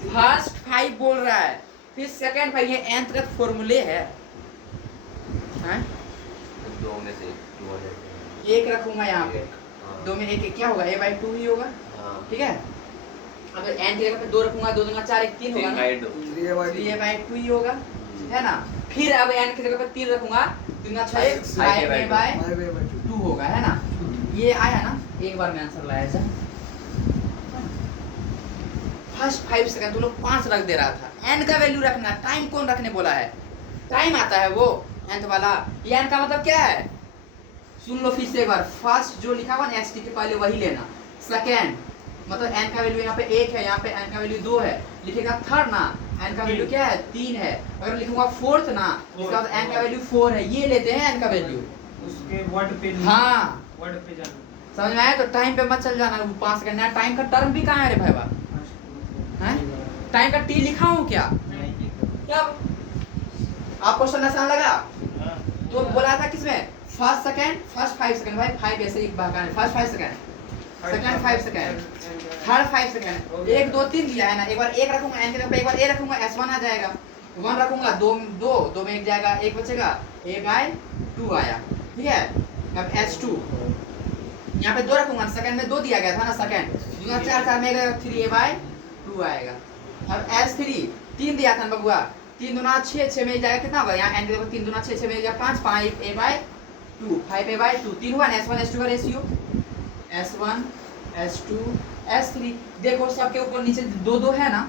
फर्स्ट 5 बोल रहा है, फिर सेकंड 5, ये nth तक फॉर्मूले है। हैं? 2 में से 2 हो जाएगा। एक रखूंगा यहाँ पे, 2 में एक क्या होगा? a/2 ही होगा, ठीक है। अगर n की जगह पे 2 रखूंगा, 2 दूना 4 1 3 होगा ना, 3a/2 ही होगा, है ना। फिर अब n की जगह पे 3 रखूंगा, 3 दूना 6 5a/2 होगा, है ना। ये आया ना, एक बार में आंसर लाया जाए। फर्स्ट 5 सेकंड तुम लोग 5 रख दे रहा था। n का वैल्यू रखना, टाइम कौन रखने बोला है? टाइम आता है वो nth वाला। ये n का मतलब क्या है? सुन लो फिर से एक बार। फर्स्ट जो लिखा हुआ ना st के पहले वही लेना। सेकंड मतलब n का वैल्यू यहाँ पे 1 है, यहाँ पे n का वैल्यू 2 है, लिखेगा थर्ड ना, n का वैल्यू क्या है? 3 है। अगर लिखूंगा फोर्थ ना, इसका मतलब n का वैल्यू 4 है। ये लेते हैं n का वैल्यू। उसके वर्ड पे हाँ वर्ड पे जाना। समझ में आया? तो टाइम पे मत चल जाना 5 सेकंड। ना टाइम का टर्म भी कहाँ है रे भाई? हैं? टाइम का t लिखा हूँ क्या? क्या आप क्वेश्चन आसान लगा? तो बोला था किसमें? First 5 second. भाई 5 ऐसे एक भाग है। First 5 second, second 5 second, third 5 second. 1 2 3 दिया है ना, एक बार 1 रखूंगा n की जगह पे, एक बार a रखूंगा s1 आ जाएगा। 1 रखूंगा, 2 में 1 जाएगा, 1 बचेगा, a/2 आया, ठीक है। अब s2 यहाँ पे 2 रखूंगा, सेकंड में 2 दिया गया था ना, सेकंड 2 4 में 3a/2 आएगा। अब s3 3 दिया था बबुआ, 3 दूना 6 में जाएगा, कितना होगा? यहाँ n की जगह 3 दूना 6 में जाएगा 5 5a/2 5a/2 3 हुआ ना। s1 s2 का रेशियो, s1 s2 s3। देखो सबके ऊपर नीचे 2 2 है ना,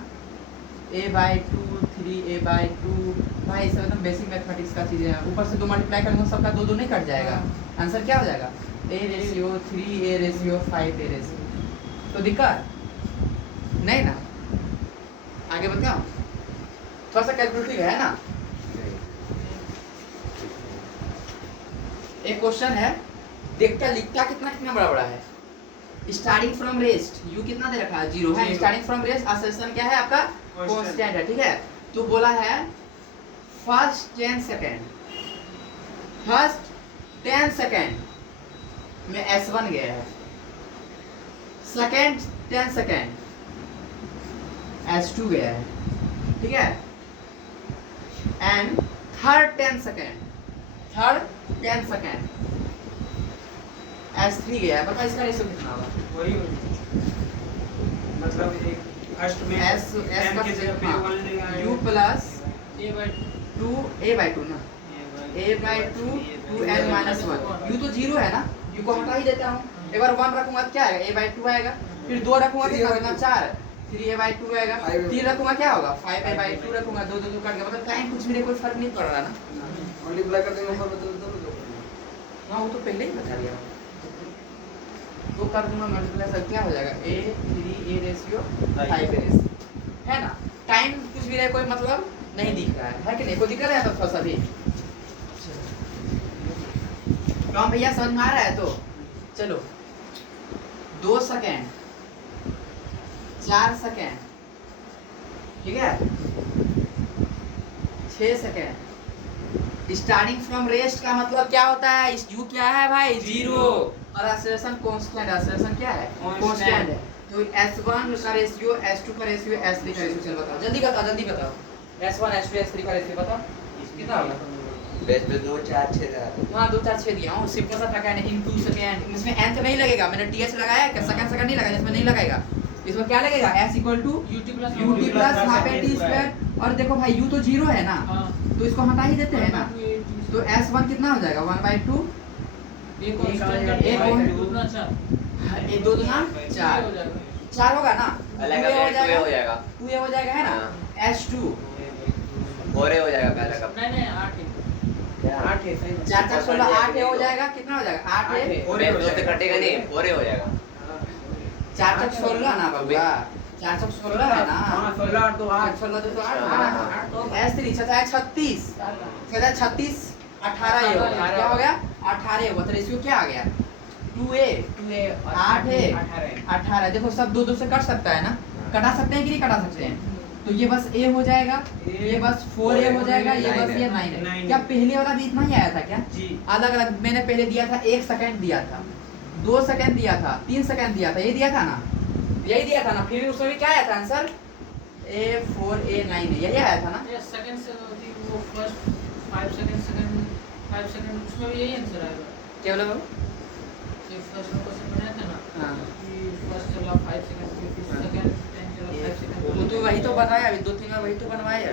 a/2 3a/2। भाई सब एकदम बेसिक मैथमेटिक्स का चीजें हैं। ऊपर से 2 मल्टीप्लाई करूंगा, सबका 2 2 नहीं कट जाएगा। आंसर क्या हो जाएगा? a/3 a/5 तो दिक्कत नहीं ना। आगे बताओ, थोड़ा सा कैलकुलेटिव है ना। एक क्वेश्चन है, देखता लिखता कितना बड़ा है। स्टार्टिंग फ्रॉम रेस्ट u कितना दे रखा है? 0 है। स्टार्टिंग फ्रॉम रेस्ट असर्शन क्या है आपका? कांस्टेंट है, ठीक है। तो बोला है फर्स्ट 10 सेकंड में s1 गया है, सेकंड 10 सेकंड s2 गया है, ठीक है। एंड थर्ड 10 सेकंड s3 गया है। बताओ इसका रेशियो कितना होगा? वही मतलब एक फर्स्ट में s n के जगह पे 1 लेगा u प्लस a/2 2a/2 ना, a/2 2n - 1 u तो 0 है ना, u को हटा ही देता हूँ। एक बार 1 रखूंगा तो क्या आएगा a/2 आएगा, फिर 2 रखूंगा कितना होगा 4 3a/2 आएगा, 3 रखूंगा क्या होगा 5a/2 रखूंगा, 2 2 कट गया, मतलब टाइम कुछ भी नहीं, कोई फर्क नहीं पड़ रहा ना। मल्टीप्लाई कर देंगे ऊपर बदल दो। हाँ वो तो पहले ही बता दिया, तो कर दूंगा मल्टीप्लाई, सब क्या हो जाएगा a 3a ratio 5a ratio, है ना। टाइम कुछ भी रहे, कोई मतलब नहीं दिख रहा है कि नहीं, कोई दिक्कत है तो थोड़ा सा भी तो भैया समझ में आ रहा है। तो चलो 2 सेकेंड 4 सेकेंड, ठीक है 6 सेकेंड। स्टार्टिंग फ्रॉम रेस्ट का मतलब क्या होता है, इस u क्या है भाई 0 और एक्सेलरेशन कांस्टेंट, एक्सेलरेशन क्या है कांस्टेंट है। तो s1 का रेशियो s2 का रेशियो s3 का रेशियो, चलो बताओ जल्दी बताओ जल्दी बताओ, s1 s2 s3 का रेशियो बताओ कितना होगा। बेस पे 2 4 6 था। हाँ 2 4 6 दिया हूँ, सिंपल सा था इन 2 सेकंड, इसमें n तो नहीं लगेगा, मैंने th लगाया है, सेकंड सेकंड नहीं लगाया, इसमें नहीं लगेगा, इसमें क्या लगेगा s = ut plus half a t square. और देखो भाई u तो 0 है ना, तो इसको हटा ही देते हैं ना, तो s1 कितना हो जाएगा 1/2 ये 2 दूना 4 होगा ना, अलग 2a हो जाएगा, हो जाएगा 2a हो जाएगा है ना, s2 4 हो जाएगा पहला का। नहीं 8 8 है सही। 4 4 16 8 हो जाएगा, कितना हो जाएगा 8 है, और 2 से कटेगा नहीं, 4 हो जाएगा। 4 4 16 ना बाबूआ, 4 4 16 है ना, हां 16 और 2 8 16 तो 8 s3 36 36 18 ये हो गया, क्या हो गया 18 हुआ, तो रेशियो क्या आ गया 2a 8 है 18। देखो सब 2 2 से कट सकता है ना, कटा सकते हैं कि नहीं कटा सकते हैं, तो ये बस a हो जाएगा, ये बस 4a हो जाएगा, ये बस ये 9 है। क्या पहले वाला भी इतना ही आया था क्या जी। अलग अलग मैंने पहले दिया था 1 सेकंड दिया था, 2 सेकंड दिया था, 3 सेकंड दिया था, ये दिया था ना, यही दिया था ना, फिर भी उसमें भी क्या आया था आंसर a4 a9 यही आया था ना। ये सेकंड से होती वो फर्स्ट 5 सेकंड उसमें भी यही आंसर आएगा। क्या बोला बाबू? ये फर्स्ट क्वेश्चन बनाया था ना हाँ कि फर्स्ट चला 5 सेकंड फिर सेकंड 10 चला 5 सेकंड, वो तो वही तो बनाया, अभी 2 3 बार वही तो बनवाया,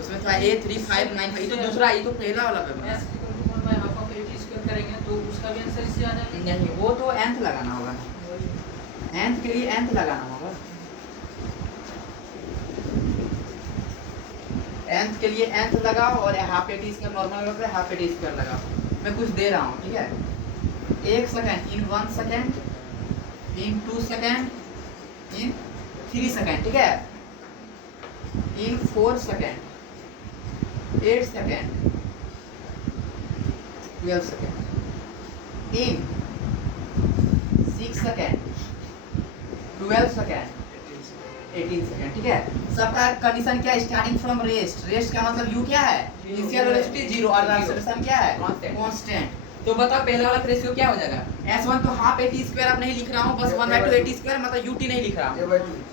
उसमें था a3 5 9, ये तो दूसरा, ये तो पहला वाला paper s = 1/2 of a t square करेंगे तो उसका भी आंसर इससे आ जाएगा। नहीं, वो तो nth लगाना होगा, nth के लिए nth लगाना होगा, nth के लिए nth लगाओ और half a t square normal पे हाफ a t स्क्वायर लगाओ। मैं कुछ दे रहा हूँ, ठीक है 1 second in 1 second in 2 second in 3 second, ठीक है इन 4 second 8 second 12 second in 6 second 12 second 18 second, ठीक है। सबका कंडीशन क्या है स्टार्टिंग फ्रॉम रेस्ट का मतलब u क्या है इनिशियल वेलोसिटी 0 और एक्सेलरेशन क्या है कांस्टेंट। तो बताओ पहला वाला रेशियो क्या हो जाएगा, s1 तो हाफ a t स्क्वायर अब नहीं लिख रहा हूँ, बस 1/2 a t स्क्वायर मतलब ut नहीं लिख रहा हूँ,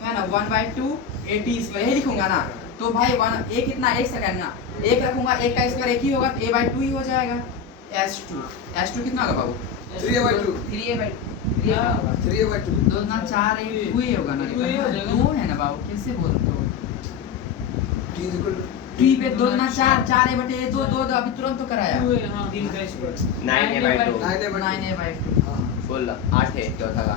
है ना 1/2 a t स्क्वायर यही लिखूंगा ना। तो भाई 1 a कितना 1 सेकंड ना, 1 रखूंगा 1 का स्क्वायर 1 ही होगा, तो a/2 ही हो जाएगा। s2 कितना होगा बाबू 3a/2 3a/2 2 ना 4 1 2 ही होगा ना, 2 है ना बाबू, कैसे बोलते हो 3 पे 2 ना 4 4 बटे 2 2 अभी तुरंत तो कराया 3 का स्क्वायर 9a/2 9a/2 फुल 8 है चौथा का।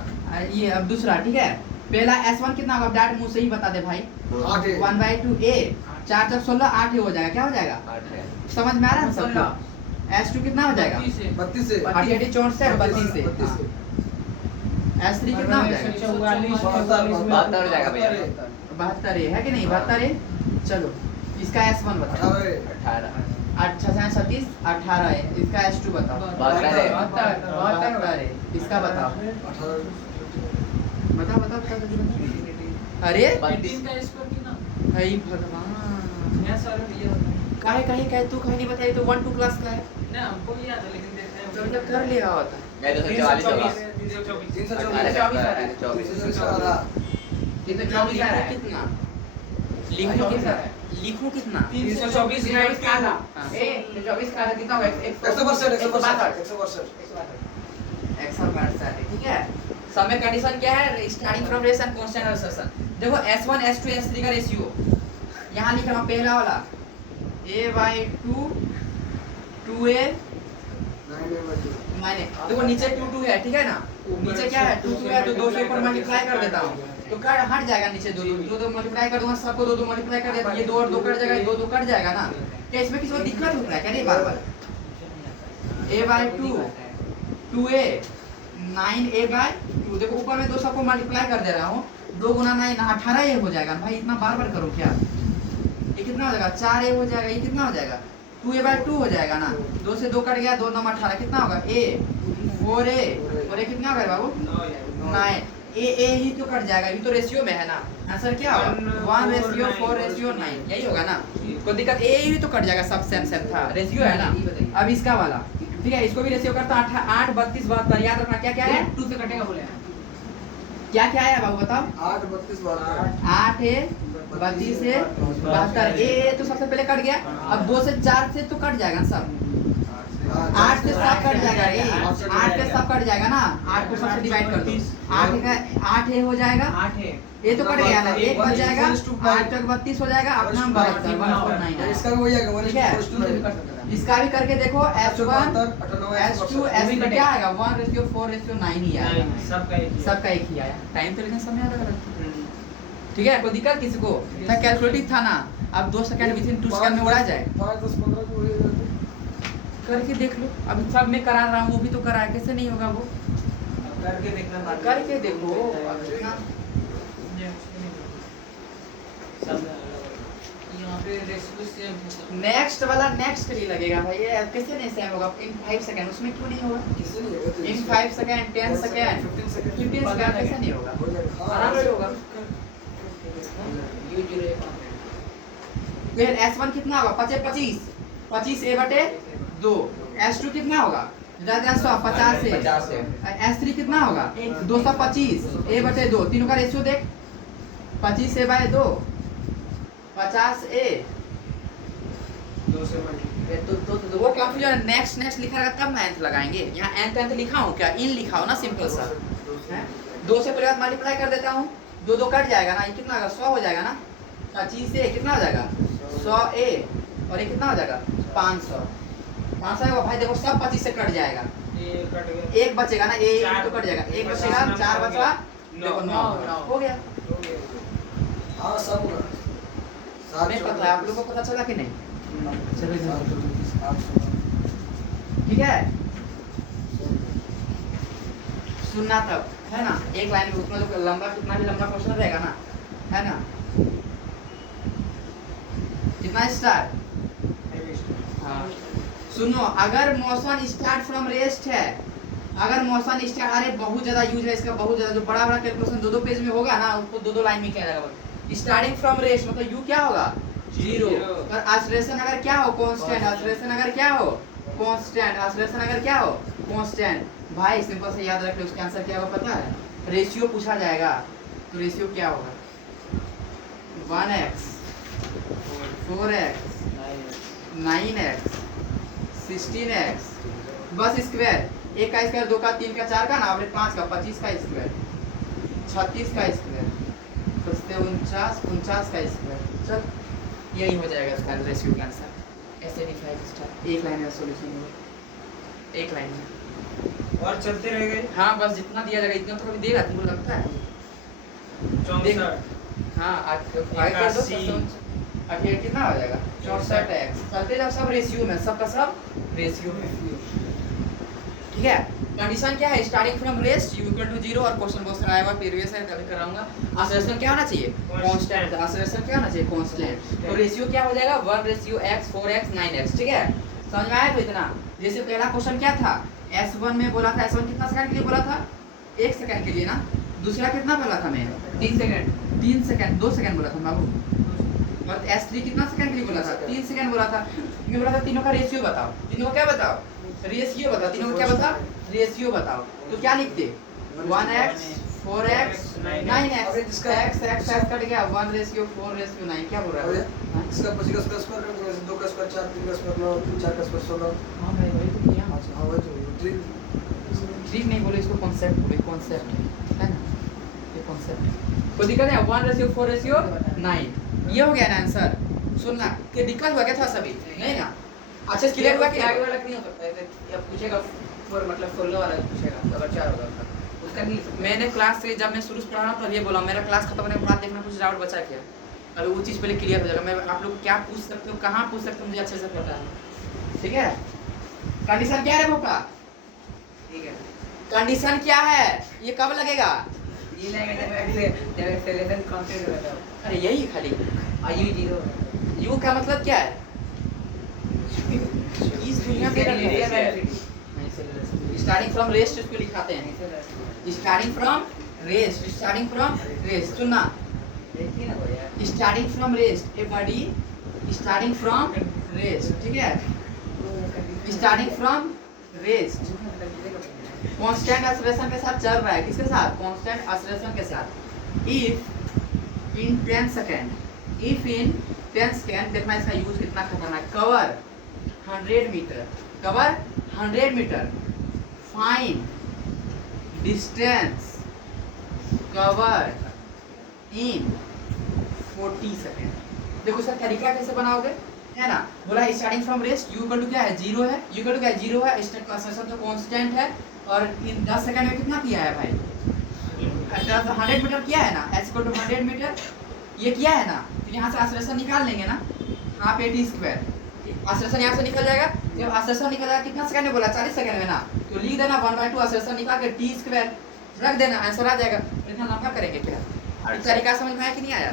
ये अब दूसरा, ठीक है पहला s1 कितना होगा डायरेक्ट मुंह से ही बता दे भाई 8 है 1/2 a 4 4 16 8 ही हो जाएगा, क्या हो जाएगा 8 है समझ में आ रहा है सबका। s2 कितना हो जाएगा 32 से 8 64 32 से, s3 कितना हो जाएगा 72 हो जाएगा भैया 72 है कि नहीं 72। चलो इसका s1 बताओ 18 18 अच्छा 37 18 है, इसका s2 बताओ 72 है, इसका बताओ 18 बताओ अरे 18 का स्क्वायर कितना हे भगवान मैं सर ये होता काहे कहीं तू कहीं नहीं बताई, तो 1 2 क्लास का है नहीं हमको भी याद है लेकिन देखते हैं तो जब कर लिया होता मैं 244 होगा 324 ये तो 24 आ रहा है कितना लिखूं कितना 324 का था ए 24 का था कितना होगा 100% 162 ठीक है। सब में कंडीशन क्या है starting from rest and constant acceleration. देखो s1 s2 s3 का रेशियो यहां लिख रहा हूं पहला वाला a/2 2a 9/2 माने देखो नीचे 2 2 है ठीक है ना, नीचे क्या है 2 2 है तो 2 से ऊपर मल्टीप्लाई कर देता हूँ तो कट हट जाएगा नीचे 2 2 2 मल्टीप्लाई कर दूंगा सबको 2 2 मल्टीप्लाई कर देता हूँ, ये 2 और 2 कट जाएगा, ये 2 2 कट जाएगा ना। क्या इसमें किसी को दिक्कत हो रहा है क्या? नहीं बार बार a/2 2a 9a/2 देखो ऊपर में 2 सबको मल्टीप्लाई कर दे रहा हूँ, 2 गुना 9 18a हो जाएगा भाई, इतना बार बार करो क्या? ये कितना हो जाएगा 4a हो जाएगा, ये कितना हो जाएगा 2a/2 हो जाएगा ना, 2 से 2 कट गया 2 9 18 कितना होगा a 4a और ये कितना होगा बाबू 9 a ही तो कट जाएगा, ये तो रेशियो में है ना, आंसर क्या होगा 1:4:9 यही होगा ना, कोई दिक्कत a ही तो कट जाएगा, सब सेम सेम था रेशियो है ना। अब इसका वाला ठीक है, इसको भी रेशियो करता 8 32 72 याद रखना क्या क्या है 2 से कटेगा बोले क्या क्या है बाबू बताओ 8 32 72 8 है 32 है 72 ए तो सबसे पहले कट गया, अब 2 से 4 से तो कट जाएगा ना सब, 8 से सब कट जाएगा रे, 8 से सब कट जाएगा ना, 8 को सबसे डिवाइड कर दो 8 का 8 ए हो जाएगा 8 है ये तो कट गया ना, 1 बच जाएगा 8 तक 32 हो जाएगा, अपना 149 इसका भी वही आएगा ठीक है, 1:2 इसका भी करके देखो S1 S2 S3 कटेगा। क्या आएगा 1:4:9 ही आएगा, सबका एक ही है। सबका एक ही आया, टाइम तो लेकिन समय अलग अलग ठीक है, कोई दिक्कत किसी को था कैलकुलेटिव था ना, अब 2 सेकंड विद इन 2 सेकंड में उड़ा जाए 5 10 15 को वही जाते करके देख लो, अभी सब मैं करा रहा हूँ वो भी तो करा है, कैसे नहीं होगा वो अब करके देखना बाद में। करके देखो अब इतना यहाँ पे रेसिपी सेम है नेक्स्ट वाला नेक्स्ट के लिए लगेगा भाई, ये कैसे नहीं सेम होगा इन 5 सेकंड, उसमें क्यों नहीं होगा किसी नहीं होगा तो इन 5 सेकंड 10 सेकंड 15 सेकंड 15 सेकंड कैसे नहीं होगा, हो जाएगा आराम से होगा। यू जीरो फिर S1 कितना होगा 25 25 a/2, S2 कितना होगा 50 से 50 से S3 कितना होगा 225 a/2, तीनों का रेशियो देख 25 a/2 50a 2 से मल्टीप्लाई तो वो कंफ्यूजन है, नेक्स्ट नेक्स्ट लिखा रहेगा तब मैं nth लगाएंगे, यहाँ nth लिखा हूँ क्या इन लिखा हो ना सिंपल सा है, 2 से पहले मल्टीप्लाई कर देता हूँ 2 2 कट जाएगा ना, ये कितना होगा 100 हो जाएगा ना, 25 से कितना हो जाएगा 100a और ये कितना हो जाएगा 500 होगा भाई, देखो सब 25 से कट जाएगा, ये कट गया एक बचेगा ना ये तो कट जाएगा, एक बचेगा 4 बचेगा देखो 9 हो गया, हो गया। हां सब होगा हमें पता है, आप लोगों को पता चला कि नहीं ठीक है, सुनना तब है ना, एक लाइन में उतना जो लंबा कितना भी लंबा क्वेश्चन रहेगा ना है ना, कितना स्टार हाँ सुनो, अगर मोशन स्टार्ट फ्रॉम रेस्ट है, अगर मोशन स्टार्ट अरे बहुत ज्यादा यूज है इसका, बहुत ज्यादा जो बड़ा बड़ा कैलकुलेशन 2 2 पेज में होगा ना उसको 2 2 लाइन में क्या रहेगा, स्टार्टिंग फ्रॉम रेस्ट मतलब यू क्या होगा 0 और एक्सेलरेशन अगर क्या हो कांस्टेंट, एक्सेलरेशन अगर क्या हो कांस्टेंट, एक्सेलरेशन अगर क्या हो कांस्टेंट, भाई सिंपल से याद रख लो उसका आंसर क्या होगा पता है, रेशियो पूछा जाएगा तो रेशियो क्या होगा 1x 4x 9x 16x बस स्क्वायर, 1 का स्क्वायर 2 का 3 का 4 का ना, और 5 का 25 का स्क्वायर 36 का स्क्वायर 49 का स्क्वायर, चल यही हो जाएगा इसका रेशियो का आंसर, ऐसे नहीं 5 स्टार एक लाइन में सॉल्यूशन होगा, एक लाइन में और चलते रह गए हाँ बस जितना दिया जाएगा इतना तो कभी देगा तुमको लगता है 64 हाँ आज फाइव कर दो 88 कितना हो जाएगा 64x, चलते जाओ सब रेशियो में, सबका सब रेशियो में ठीक है। कंडीशन क्या है starting from rest u equal to 0 और क्वेश्चन बहुत सारा आया हुआ प्रीवियस है तभी कराऊंगा, एक्सेलरेशन क्या होना चाहिए कांस्टेंट, एक्सेलरेशन क्या होना चाहिए कांस्टेंट, तो रेशियो क्या हो जाएगा 1:x 4x 9x ठीक है, समझ में आया तो इतना। जैसे पहला क्वेश्चन क्या था S1 में बोला था, S1 कितना सेकंड के लिए बोला था 1 सेकंड के लिए ना, दूसरा कितना बोला था मैं 3 सेकंड 2 सेकंड बोला था बाबू, और S3 कितना सेकंड के लिए बोला था 3 सेकंड बोला था, मैं बोला था तीनों का रेशियो बताओ, तीनों का क्या बताओ रेशियो बताओ, तीनों का क्या बताओ रेशियो बताओ, तो क्या लिखते 1x 4x 9x इसका x कट गया 1:4:9 क्या बोल रहा है इसका 25 का स्क्वायर कर दो, 2 का स्क्वायर 4 3 का स्क्वायर 9 3 4 का स्क्वायर 16 हां भाई वही तो किया, हां वही तो ड्रिल ठीक नहीं बोले इसको कॉन्सेप्ट बोले, कॉन्सेप्ट है ना ये कॉन्सेप्ट, कोई दिक्कत है 1:4:9 ये हो गया ना आंसर, सुनना कि दिक्कत हुआ क्या था सभी नहीं ना अच्छा क्लियर हुआ कि आगे वाला नहीं हो सकता है, या पूछेगा फोर मतलब 16 वाला पूछेगा, अगर 4 होगा उसका नहीं हो सकता। मैंने क्लास से जब मैं शुरू से पढ़ा रहा हूँ तब ये बोला, मेरा क्लास खत्म होने के बाद देखना कुछ डाउट बचा क्या, अभी वो चीज़ पहले क्लियर हो जाएगा। मैं आप लोग क्या पूछ सकते हो, कहाँ पूछ सकते हो, मुझे अच्छे से पता है। ठीक है, कंडीशन क्या है भोका, ठीक है, कंडीशन क्या है, ये कब लगेगा? ये लगेगा जब एक्सेलरेशन कांस्टेंट होगा तब। अरे यही खाली आयु 0 यू का मतलब क्या है? इस दुनिया में स्टार्टिंग फ्रॉम रेस्ट उसको लिखाते हैं, starting from rest, starting from rest. सुनना, देखिए ना भैया, starting from rest, a body starting from rest, ठीक है, starting from rest constant acceleration के साथ चल रहा है। किसके साथ? कांस्टेंट एक्सेलरेशन के साथ। If in 10 second, if in 10 second, देखना इसका यूज कितना खतरनाक, cover 100 meter, cover 100 meter, find distance cover in 40 second. देखो सर तरीका कैसे बनाओगे, है ना, बोला starting from rest, u equal to क्या है, 0 है, यू इक्वल टू क्या है, 0 है, स्टेट एक्सेलरेशन तो कांस्टेंट है, और इन 10 सेकंड में कितना किया है भाई, 100 मीटर किया है ना, एस इक्वल टू 100 मीटर, ये किया है ना, तो यहाँ से एक्सेलरेशन निकाल लेंगे ना, half A T square, acceleration यहाँ से निकल जाएगा, जब एक्सेलरेशन निकल जाएगा कितना सेकंड में बोला, 40 सेकंड में ना, तो लिख देना 1/2 एक्सेलरेशन निकाल के टी स्क्वायर रख देना, आंसर आ जाएगा। इतना लंबा करेंगे क्या, तरीका समझ में आया कि नहीं आया?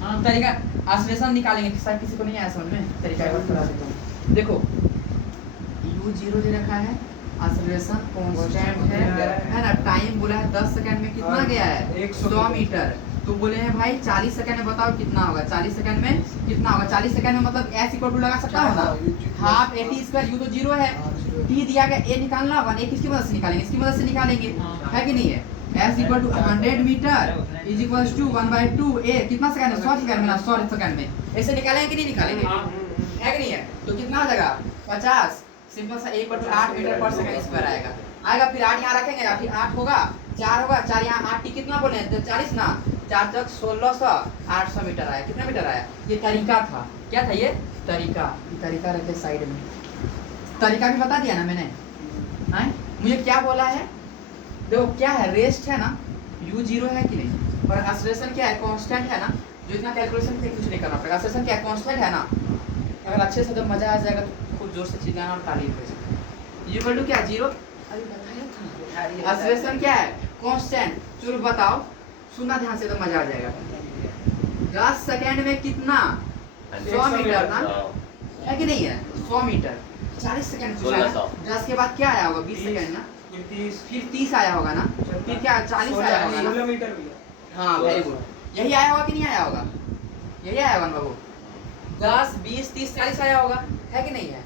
हाँ, तरीका एक्सेलरेशन निकालेंगे, शायद किसी को नहीं आया समझ में, तरीका एक बार करा देता हूँ। देखो u0 दे रखा है, एक्सेलरेशन कांस्टेंट है ना, टाइम बोला है 10 सेकंड में कितना गया है, 100 मीटर, तो बोले हैं भाई 40 सेकंड में बताओ कितना होगा, 40 सेकंड में कितना होगा, 40 सेकंड में मतलब s इक्वल टू लगा सकता हो ना, half A T square, u तो 0 है, t दिया गया, a निकालना होगा, a किसकी मदद से निकालेंगे, इसकी मदद से निकालेंगे, है कि नहीं है, s equal to 100 meter is equal to 1/2 a, कितना सेकंड में, 100 सेकंड में ना, 100 सेकंड में, ऐसे निकालेंगे कि नहीं निकालेंगे, है कि नहीं है, तो कितना आ जाएगा 50, सिंपल सा 8 मीटर पर सेकंड स्क्वायर आएगा, फिर 8 यहाँ रखेंगे, फिर 8 होगा, 4 होगा, 4 यहाँ 8 t कितना बोले हैं, 40 ना, 4 तक 1600, 800 मीटर आया, कितना मीटर आया, ये तरीका था, क्या था ये तरीका, रखे साइड में, तरीका भी बता दिया ना मैंने, हैं मुझे क्या बोला है, देखो क्या है, रेस्ट है ना, u0 है कि नहीं, और एक्सेलरेशन क्या है, कांस्टेंट है ना, जो इतना कैलकुलेशन पे कुछ नहीं करना पड़ेगा, एक्सेलरेशन क्या है, कांस्टेंट है ना, अगर अच्छे से तो मजा आ जाएगा, तो खूब जोर से चिल्लाना और तारीफ हो जाएगी। u इक्वल टू क्या, 0, अभी बताया था, एक्सेलरेशन क्या है, कांस्टेंट, चलो बताओ, सुनना ध्यान से तो मजा आ जाएगा, 10 सेकंड में कितना, 100 मीटर ना, है कि नहीं है, 100 मीटर, 40 सेकंड पूछा है, 10 के बाद क्या आया होगा, 20 सेकंड ना, फिर 30 आया होगा ना, फिर क्या 40 आया होगा ना, 16 मीटर भी है। हाँ वेरी गुड, यही आया होगा कि नहीं आया होगा, यही आया होगा ना बाबू, 10 20 30 40 आया होगा, है कि नहीं है,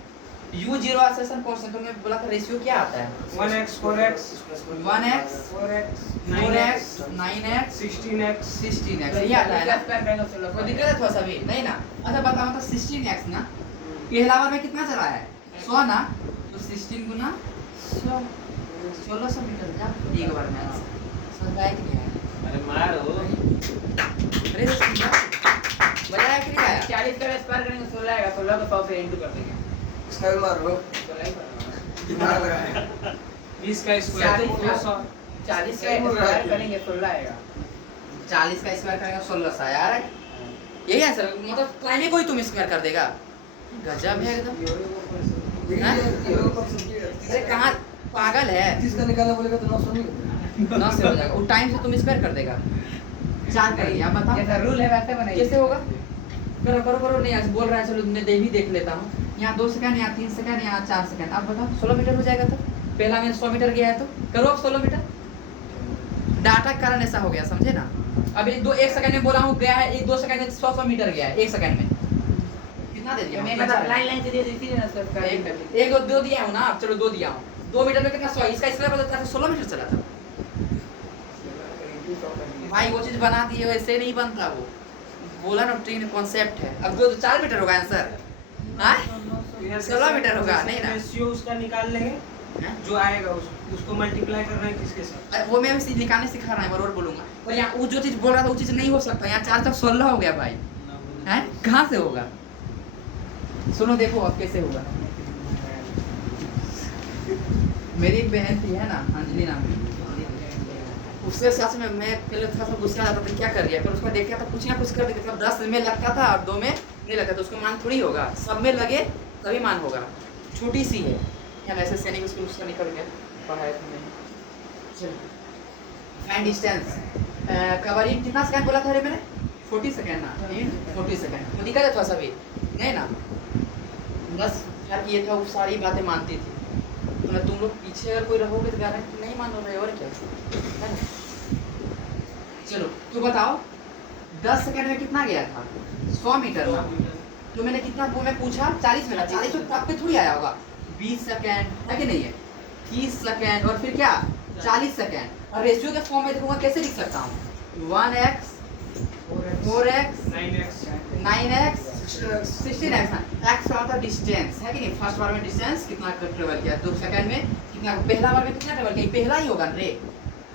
u0 एक्सेलरेशन कांस्टेंट, तो मैं बोला था रेशियो क्या आता है, 1x 4x 1x 4x 4x 9x 16x 16x, ये आता है ना, कोई दिक्कत है थोड़ा सा भी नहीं ना, अच्छा बताओ तो 16x ना, पहला बार में कितना चला है, 100 ना, तो 16 गुना 100, 1600 मीटर जा, एक बार में समझ आया कि नहीं आया, अरे मारो, अरे बताया कि नहीं आया, 40 का स्क्वायर करेंगे 16 आएगा, 16 को 100 से इंटू कर देंगे, इसका भी मार लो, 16 ही करना दिमाग लगाए, 20 का स्क्वायर 200 40 का स्क्वायर करेंगे 16 आएगा, 40 का स्क्वायर करेगा 1600 यार, यही है सर, मतलब टाइम कोई तुम स्क्वायर कर देगा, गजब है एकदम, अरे कहाँ पागल है, 30 का निकालना बोलेगा तो 900 नहीं होगा। 9 से हो जाएगा, वो टाइम से तुम स्क्वायर कर देगा, 4 कर दिया, बताओ जैसा रूल है वैसे बनाइए, कैसे होगा, करो करो करो, नहीं आज बोल रहा है, चलो मैं भी देख लेता हूँ, यहाँ 2 सेकंड, यहाँ 3 सेकंड, यहाँ 4 सेकंड, आप बताओ 16 मीटर हो जाएगा, तो पहला में 100 मीटर गया है, तो करो अब 16 मीटर, डाटा के कारण ऐसा हो गया, समझे ना, अभी 1 सेकंड में बोला हूँ गया है, 1-2 सेकंड में 100 मीटर गया है, 1 सेकंड में कितना दे दिया, मैं मतलब लाइन से दे दी थी ना सर, एक दो दिया हूँ ना, चलो 2 दिया हूँ, 2 मीटर में कितना 100, इसका स्क्वायर बदलता है 16 मीटर चला था भाई, वो चीज बना दी है, वैसे नहीं बनता, वो बोला ना ट्रेन कॉन्सेप्ट है, अब 4 मीटर होगा आंसर, हाँ 16 मीटर होगा, नहीं ना, रेशियो उसका निकाल लेंगे, हैं? जो आएगा उसको मल्टीप्लाई करना है किसके साथ, अरे वो मैं उसी निकालने सिखा रहा है, बरोबर बोलूंगा, और यहाँ वो जो चीज बोल रहा था वो चीज नहीं हो सकता, यहाँ 4 तक 16 हो गया भाई, हैं कहाँ से होगा, सुनो देखो अब कैसे होगा, मेरी एक बहन थी है ना, अंजलि नाम की, उसके साथ में मैं पहले थोड़ा सा गुस्सा आता था क्या कर रही है, फिर उसको देखा था कुछ ना कुछ कर देता था, 10 में लगता था और 2 में नहीं लगता, तो उसको मान थोड़ी होगा, सब में लगे तभी मान होगा। छोटी सी है या ऐसे सैनिक स्कूल उसका निकल गया पढ़ाई में। चलो फाइंड डिस्टेंस कवर इन कितना सेकंड बोला था रे मैंने? 40 सेकंड ना, इन 40 सेकंड वो दिखा था सभी नहीं ना, बस यार ये था वो सारी बातें मानती थी, तो ना तुम लोग पीछे अगर कोई रहोगे तो गारंटी नहीं मान रहे और क्या है ना। चलो तो बताओ 10 सेकंड में कितना गया था? 100 मीटर ना, तो मैंने कितना वो मैं पूछा 40 में ना, 40 तो तब पे थोड़ी आया होगा, 20 सेकंड है कि नहीं है, 30 सेकंड और फिर क्या 40 सेकंड, और रेशियो के फॉर्म में देखूंगा कैसे लिख सकता हूँ 1x 4x 9x 16x ना, x का मतलब डिस्टेंस है कि नहीं, फर्स्ट बार में डिस्टेंस कितना ट्रेवल किया, 2 सेकंड में कितना, पहला बार में कितना ट्रेवल किया, पहला ही होगा रे,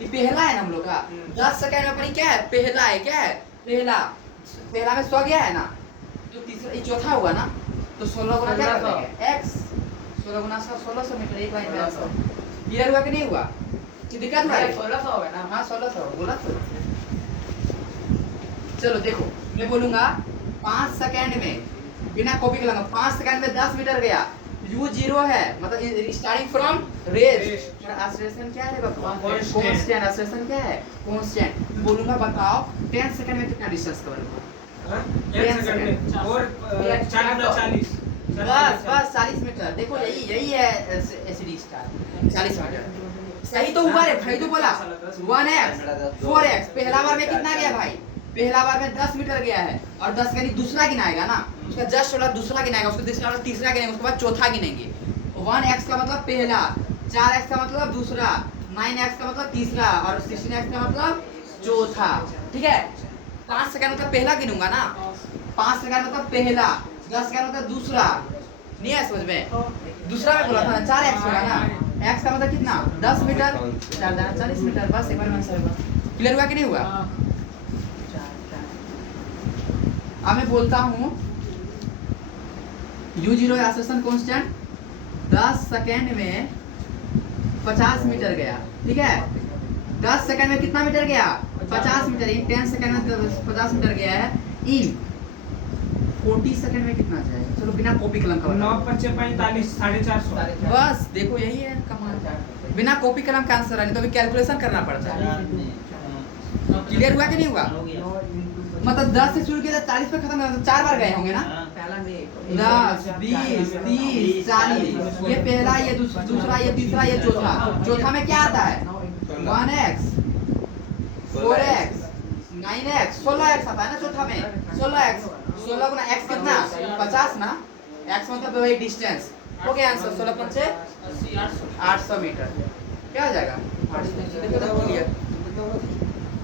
ये पहला है ना हम लोग का। 10 सेकंड में अपनी क्या है, पहला है, क्या है पहला, पहला में 100 गया है ना, तो तीसरा ये चौथा हुआ ना, तो 16 गुना क्या कर देंगे x, 16 गुना 100 1600 मीटर एक लाइन में 100, क्लियर हुआ कि नहीं हुआ, कि दिक्कत हुआ है? 1600 होगा ना। हाँ 1600 बोला तो। चलो देखो मैं बोलूंगा 5 सेकंड में बिना कॉपी के लगा 5 सेकंड में 10 मीटर गया, u 0 है मतलब स्टार्टिंग फ्रॉम रेस्ट, और एक्सेलरेशन क्या है बाबा? कांस्टेंट। एक्सेलरेशन क्या है? कांस्टेंट। बोलूंगा बताओ 10 सेकंड में कितना डिस्टेंस कवर हुआ? 10 सेकंड में और 40 बस 40 मीटर। देखो यही है एसिडी स्टार 40 मीटर। सही तो हुआ रे भाई, तो बोला 1x 4x। पहला बार में कितना गया भाई? पहला बार में 10 मीटर गया है, और 10 यानी दूसरा गिनाएगा ना, उसका जस्ट वाला दूसरा गिनाएगा, उसका तीसरा वाला तीसरा गिनाएगा, उसके बाद चौथा गिनेंगे। 1x का मतलब पहला, 4x का मतलब दूसरा, 9x का मतलब तीसरा, और 16x का मतलब चौथा। ठीक है, 5 सेकंड मतलब पहला गिनूंगा ना, 5 सेकंड मतलब पहला, 10 सेकंड मतलब दूसरा। नहीं है समझ में? दूसरा में बोला था ना 4x होगा ना, x का मतलब कितना 10 मीटर, 4 दाना 40 मीटर। बस एक बार में आंसर हुआ। क्लियर हुआ कि नहीं हुआ? अब मैं बोलता हूँ u0 एक्सेलरेशन कांस्टेंट 10 सेकंड में 50 मीटर गया। ठीक है, 10 सेकंड में कितना मीटर गया? 50 मीटर। इन 10 सेकंड में 50 मीटर गया है। इन 40 सेकंड में कितना जाएगा? चलो बिना कॉपी कलम का 9 × 45 450। बस देखो यही है कमाल, बिना कॉपी कलम का आंसर है, नहीं तो अभी कैलकुलेशन करना पड़ता है। क्लियर हुआ कि नहीं हुआ? मतलब 10 से शुरू किया था 40 पे खत्म हुआ, तो 4 बार गए होंगे ना। 10 20 30 40। ये पहला, ये दूसरा, ये तीसरा, ये चौथा। चौथा में क्या आता है? 1x 4x 9x 16x आता है ना चौथा में। 16x 16 गुना x कितना? 50 ना। x मतलब वही डिस्टेंस। हो गया आंसर 16 पंचे 800 मीटर। क्या हो जाएगा? 800 क्लियर।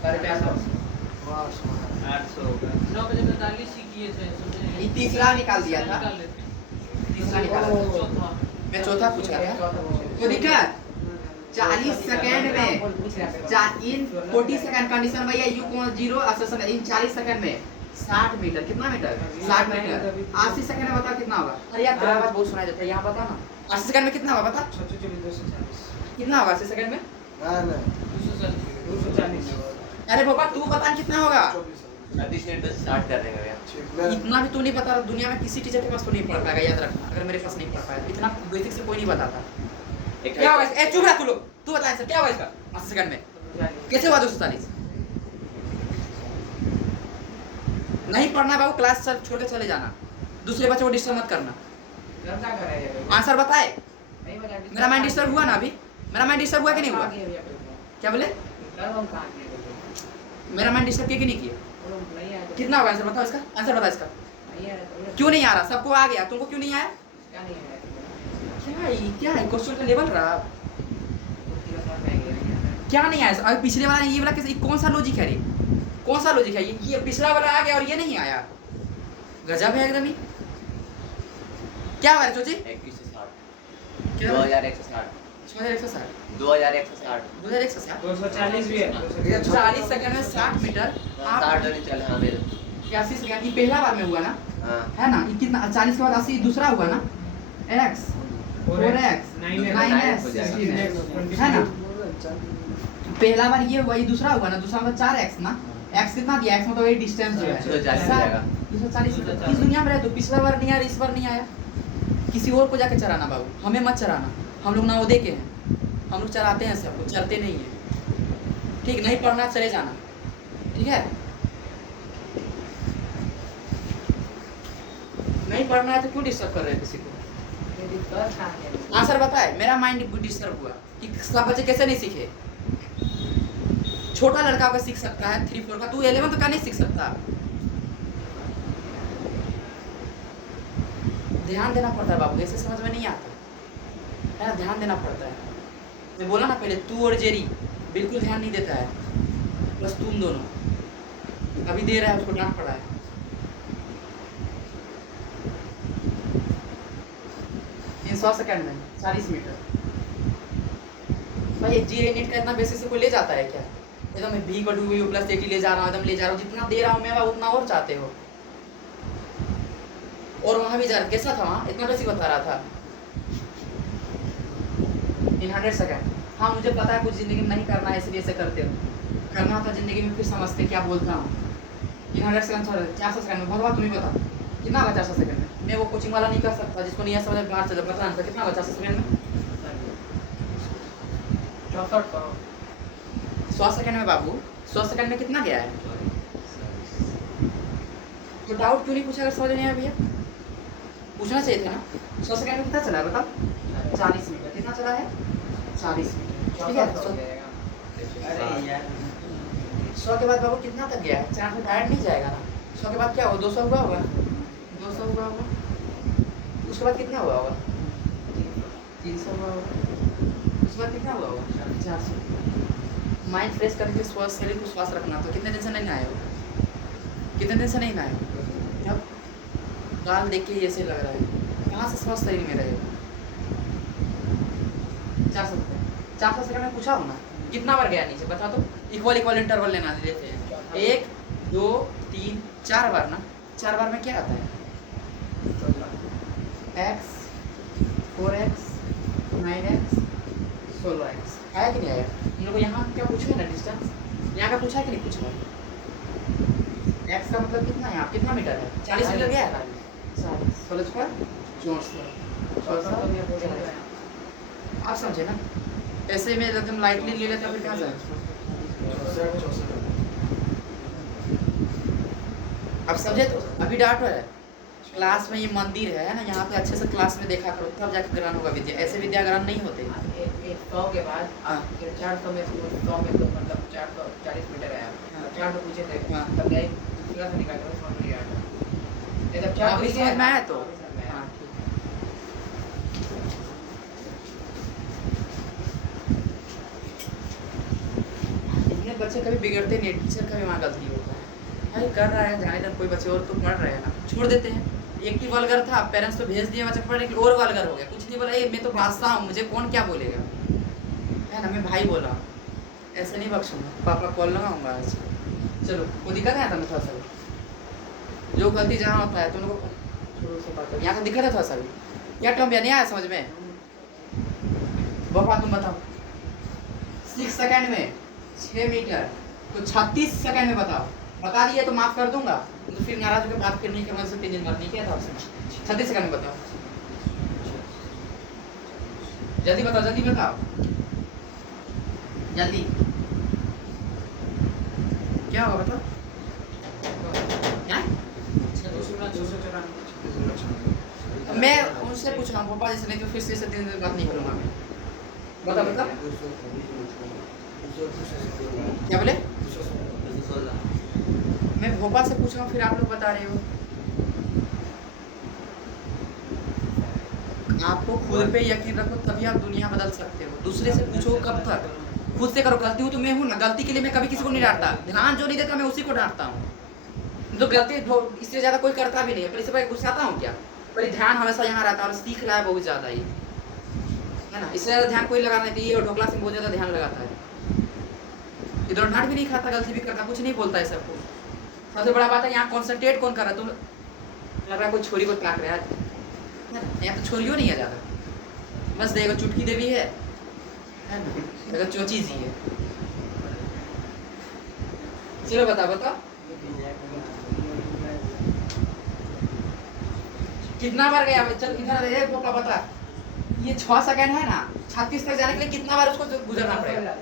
सारे 800 होगा। 9 बजे 45 ही किए थे, समझे? ये तीसरा निकाल दिया था। निकाल लेते। तीसरा निकाला था। चौथा मैं चौथा पूछ रहा था। तो दिक्कत 40 सेकंड में इन 40 सेकंड कंडीशन भैया u0 एक्सेलरेशन इन 40 सेकंड में 60 मीटर। कितना मीटर? 60 मीटर। 80 सेकंड में बताओ कितना होगा? अरे यार तेरा आवाज बहुत सुनाई देता है, यहाँ बता ना। 80 सेकंड में कितना होगा बता? 240। कितना होगा 80 सेकंड में? ना ना 240। अरे बाबा तू बता कितना होगा? 30 मिनट बस स्टार्ट कर देंगे भैया। ठीक इतना भी तू नहीं बता, दुनिया में किसी टीचर के पास तो नहीं पढ़ पाएगा, याद रखना। अगर मेरे पास नहीं पढ़ पाया इतना बेसिक से कोई नहीं बताता। क्या होगा? ए चुप रह तू लोग, तू बता आंसर क्या होगा इसका 80 सेकंड में? कैसे हुआ 240? नहीं पढ़ना बाबू, क्लास छोड़ के चले जाना, दूसरे बच्चों को डिस्टर्ब मत करना। आंसर बताए? मेरा माइंड डिस्टर्ब हुआ ना अभी? मेरा माइंड डिस्टर्ब हुआ कि नहीं हुआ? क्या बोले? मेरा माइंड डिस्टर्ब किया कि नहीं किया? कितना होगा आंसर बताओ इसका? आंसर बता इसका। क्यों नहीं आ रहा? सबको आ गया, तुमको क्यों नहीं आया? क्या है क्वेश्चन का लेवल रहा? क्या नहीं आया? अभी पिछले वाला ये वाला कैसे, कौन सा लॉजिक है रे? कौन सा लॉजिक है ये पिछला वाला आ गया और ये नहीं आया। गजब है एकदम ही। क्या हुआ रे चोची? 2160 2160 2160 2160 2160 240 भी है। 40 सेकंड में 60 मीटर। 60 नहीं चल। हाँ मेरे 80 सेकंड ये पहला बार में हुआ ना, हाँ है ना? ये कितना 40 के बाद 80 दूसरा हुआ ना x। 4x 9x 16x है ना। पहला बार ये हुआ, ये दूसरा हुआ ना, दूसरा मतलब 4x ना। x कितना दिया, x मतलब ये डिस्टेंस जो है 240 जाएगा। 240। इस दुनिया में रहे तो पिछला बार नहीं आया, इस बार नहीं आया। किसी और को जाके चराना बाबू, हमें मत चराना। हम लोग नवोदय के हैं, हम लोग चराते हैं सब, लोग चरते नहीं है। ठीक, नहीं पढ़ना चले जाना, ठीक है। नहीं पढ़ना है तो क्यों डिस्टर्ब कर रहे हैं किसी को? आंसर बताए। मेरा माइंड डिस्टर्ब हुआ कि सब बच्चे कैसे नहीं सीखे। छोटा लड़का का सीख सकता है 3-4 का, तू 11 का नहीं सीख सकता। ध्यान देना पड़ता है बाबू, ऐसे समझ में नहीं आता है ना, ध्यान देना पड़ता है। मैं बोला ना पहले, तू और जेरी बिल्कुल ध्यान नहीं देता है, बस तुम दोनों अभी दे रहा है, उसको डांट पड़ा है। इन 100 सेकंड में 40 मीटर। भाई जीए नीट का इतना बेसिक से कोई ले जाता है क्या? एकदम मैं b = u + at ले जा रहा हूँ, एकदम ले जा रहा हूँ, जितना दे रहा हूँ मैं उतना और चाहते हो। और वहां भी जा रहा, कैसा था वहाँ, इतना बेसिक बता रहा था इन 100 सेकंड। हाँ मुझे पता है कुछ ज़िंदगी में नहीं करना है, इसलिए ऐसे करते हो। करना था ज़िंदगी में, फिर समझते क्या बोलता हूँ। इन 100 सेकंड 400 सेकंड में भगवान तुम ही बता कितना होगा 400 सेकंड में। मैं वो कोचिंग वाला नहीं कर सकता जिसको नहीं समझ में बाहर चला पता नहीं कितना होगा 400 सेकंड में। 100 सेकंड में बाबू, 100 सेकंड में कितना गया है? तो डाउट क्यों नहीं पूछा अगर समझ नहीं आया भैया? पूछना चाहिए था ना। 100 सेकंड में कितना चला है बताओ? 40 मीटर। कितना चला है? 40 मीटर, ठीक है। अरे यार 100 के बाद बाबू कितना तक गया है? 4 से डायरेक्ट नहीं जाएगा ना। 100 के बाद क्या होगा? 200 हुआ होगा, 200 हुआ होगा। उसके बाद कितना हुआ होगा? 300 हुआ होगा। उसके बाद कितना हुआ होगा? 400। माइंड फ्रेश करके स्वास्थ्य, शरीर को स्वास्थ्य रखना। तो कितने दिन से नहीं आए हो? कितने दिन से नहीं आए हो? जब गाल देख के ऐसे लग रहा है, कहाँ से स्वस्थ शरीर में रहेगा? 400 सेकंड में पूछा हो ना, कितना बार गया नीचे बता दो। इक्वल इंटरवल लेना देते हैं, 1 2 3 4 बार ना। 4 बार में क्या आता है? x 4x 9x 16x आया कि नहीं आया? हम लोग को यहाँ क्या पूछा है ना, डिस्टेंस यहाँ का पूछा है कि नहीं पूछा? x का मतलब कितना है यहाँ, कितना मीटर है? 40 मीटर गया है। 40 16 पर 64। आप समझे ना, ऐसे में एकदम लाइटली ले लेता फिर कहाँ जाए? अब समझे तो अभी डांट रहा है। क्लास में ये मंदिर है ना, यहाँ पे अच्छे से क्लास में देखा करो, तब जाके ग्रहण होगा विद्या। ऐसे विद्या ग्रहण नहीं होते। 100 के बाद हाँ। 400 में 100 में तो मतलब 440 मीटर है। 400 पूछे थे, हाँ। तब गए दूसरा से निकाल कर समझ लिया था। जब 4 अभी समझ में आया तो हाँ, इतने बच्चे कभी बिगड़ते नहीं, टीचर का भी वहाँ गलती होता है। भाई कर रहा है जाने तक, कोई बच्चे और तो पढ़ रहे हैं ना, छोड़ देते हैं। एक ही वल्गर था, पेरेंट्स तो भेज दिए बच्चे पढ़ने के लिए, और वल्गर हो गया। कुछ नहीं बोला, ये मैं तो बादशाह हूँ, मुझे कौन क्या बोलेगा, है ना। मैं भाई बोला, ऐसे नहीं बख्शूंगा, पापा कॉल लगाऊंगा आज। चलो वो दिक्कत है था थोड़ा सा, जो गलती जहाँ होता है तो उनको शुरू से बात कर। यहाँ का दिक्कत है थोड़ा सा भी, क्या टर्म नहीं आया समझ में? बाबा तुम बताओ, 6 सेकंड में 6 मीटर तो 36 सेकंड में बताओ। बता दिए तो माफ कर दूंगा, तो फिर नाराज होकर बात फिर नहीं करना, 3 दिन बाद नहीं किया था आपसे। 36 सेकंड में बताओ, जल्दी बताओ, जल्दी बताओ, जल्दी। क्या होगा बताओ? क्या? मैं उनसे पूछ रहा हूँ पापा, जैसे नहीं तो फिर से 3 दिन बात नहीं करूँगा मैं। बता बता क्या बोले? मैं भोपाल से पूछ रहा हूँ, फिर आप लोग बता रहे हो। आपको खुद पे यकीन रखो, तभी आप दुनिया बदल सकते हो। दूसरे से पूछो कब तक, खुद से करो। गलती हूँ तो मैं हूँ ना, गलती के लिए मैं कभी किसी को नहीं डांटता। ध्यान जो नहीं देता मैं उसी को डांटता हूँ। तो गलती इससे ज़्यादा कोई करता भी नहीं है, पर इससे पर गुस्साता हूँ क्या? पर ध्यान हमेशा यहाँ रहता है और सीख रहा है बहुत ज़्यादा ही, है ना। इससे ज़्यादा ध्यान कोई लगाना नहीं, और ढोकला से बहुत ज़्यादा ध्यान लगाता है। इधर डांट भी नहीं खाता, गलती भी करता, कुछ नहीं बोलता है सबको। सबसे बड़ा बात है यहाँ कॉन्सेंट्रेट कौन कर रहा है? तुम लग रहा है कोई छोरी को ताक रहा है ना, यहाँ तो छोरियों नहीं है ज़्यादा, मस्त देखो चुटकी देवी है ना, देखो चोची जी है। चलो बता कितना बार गया? चल इधर ये पोपला बता, ये 6 सेकंड है ना, 36 तक जाने के लिए कितना बार उसको गुजरना पड़ेगा?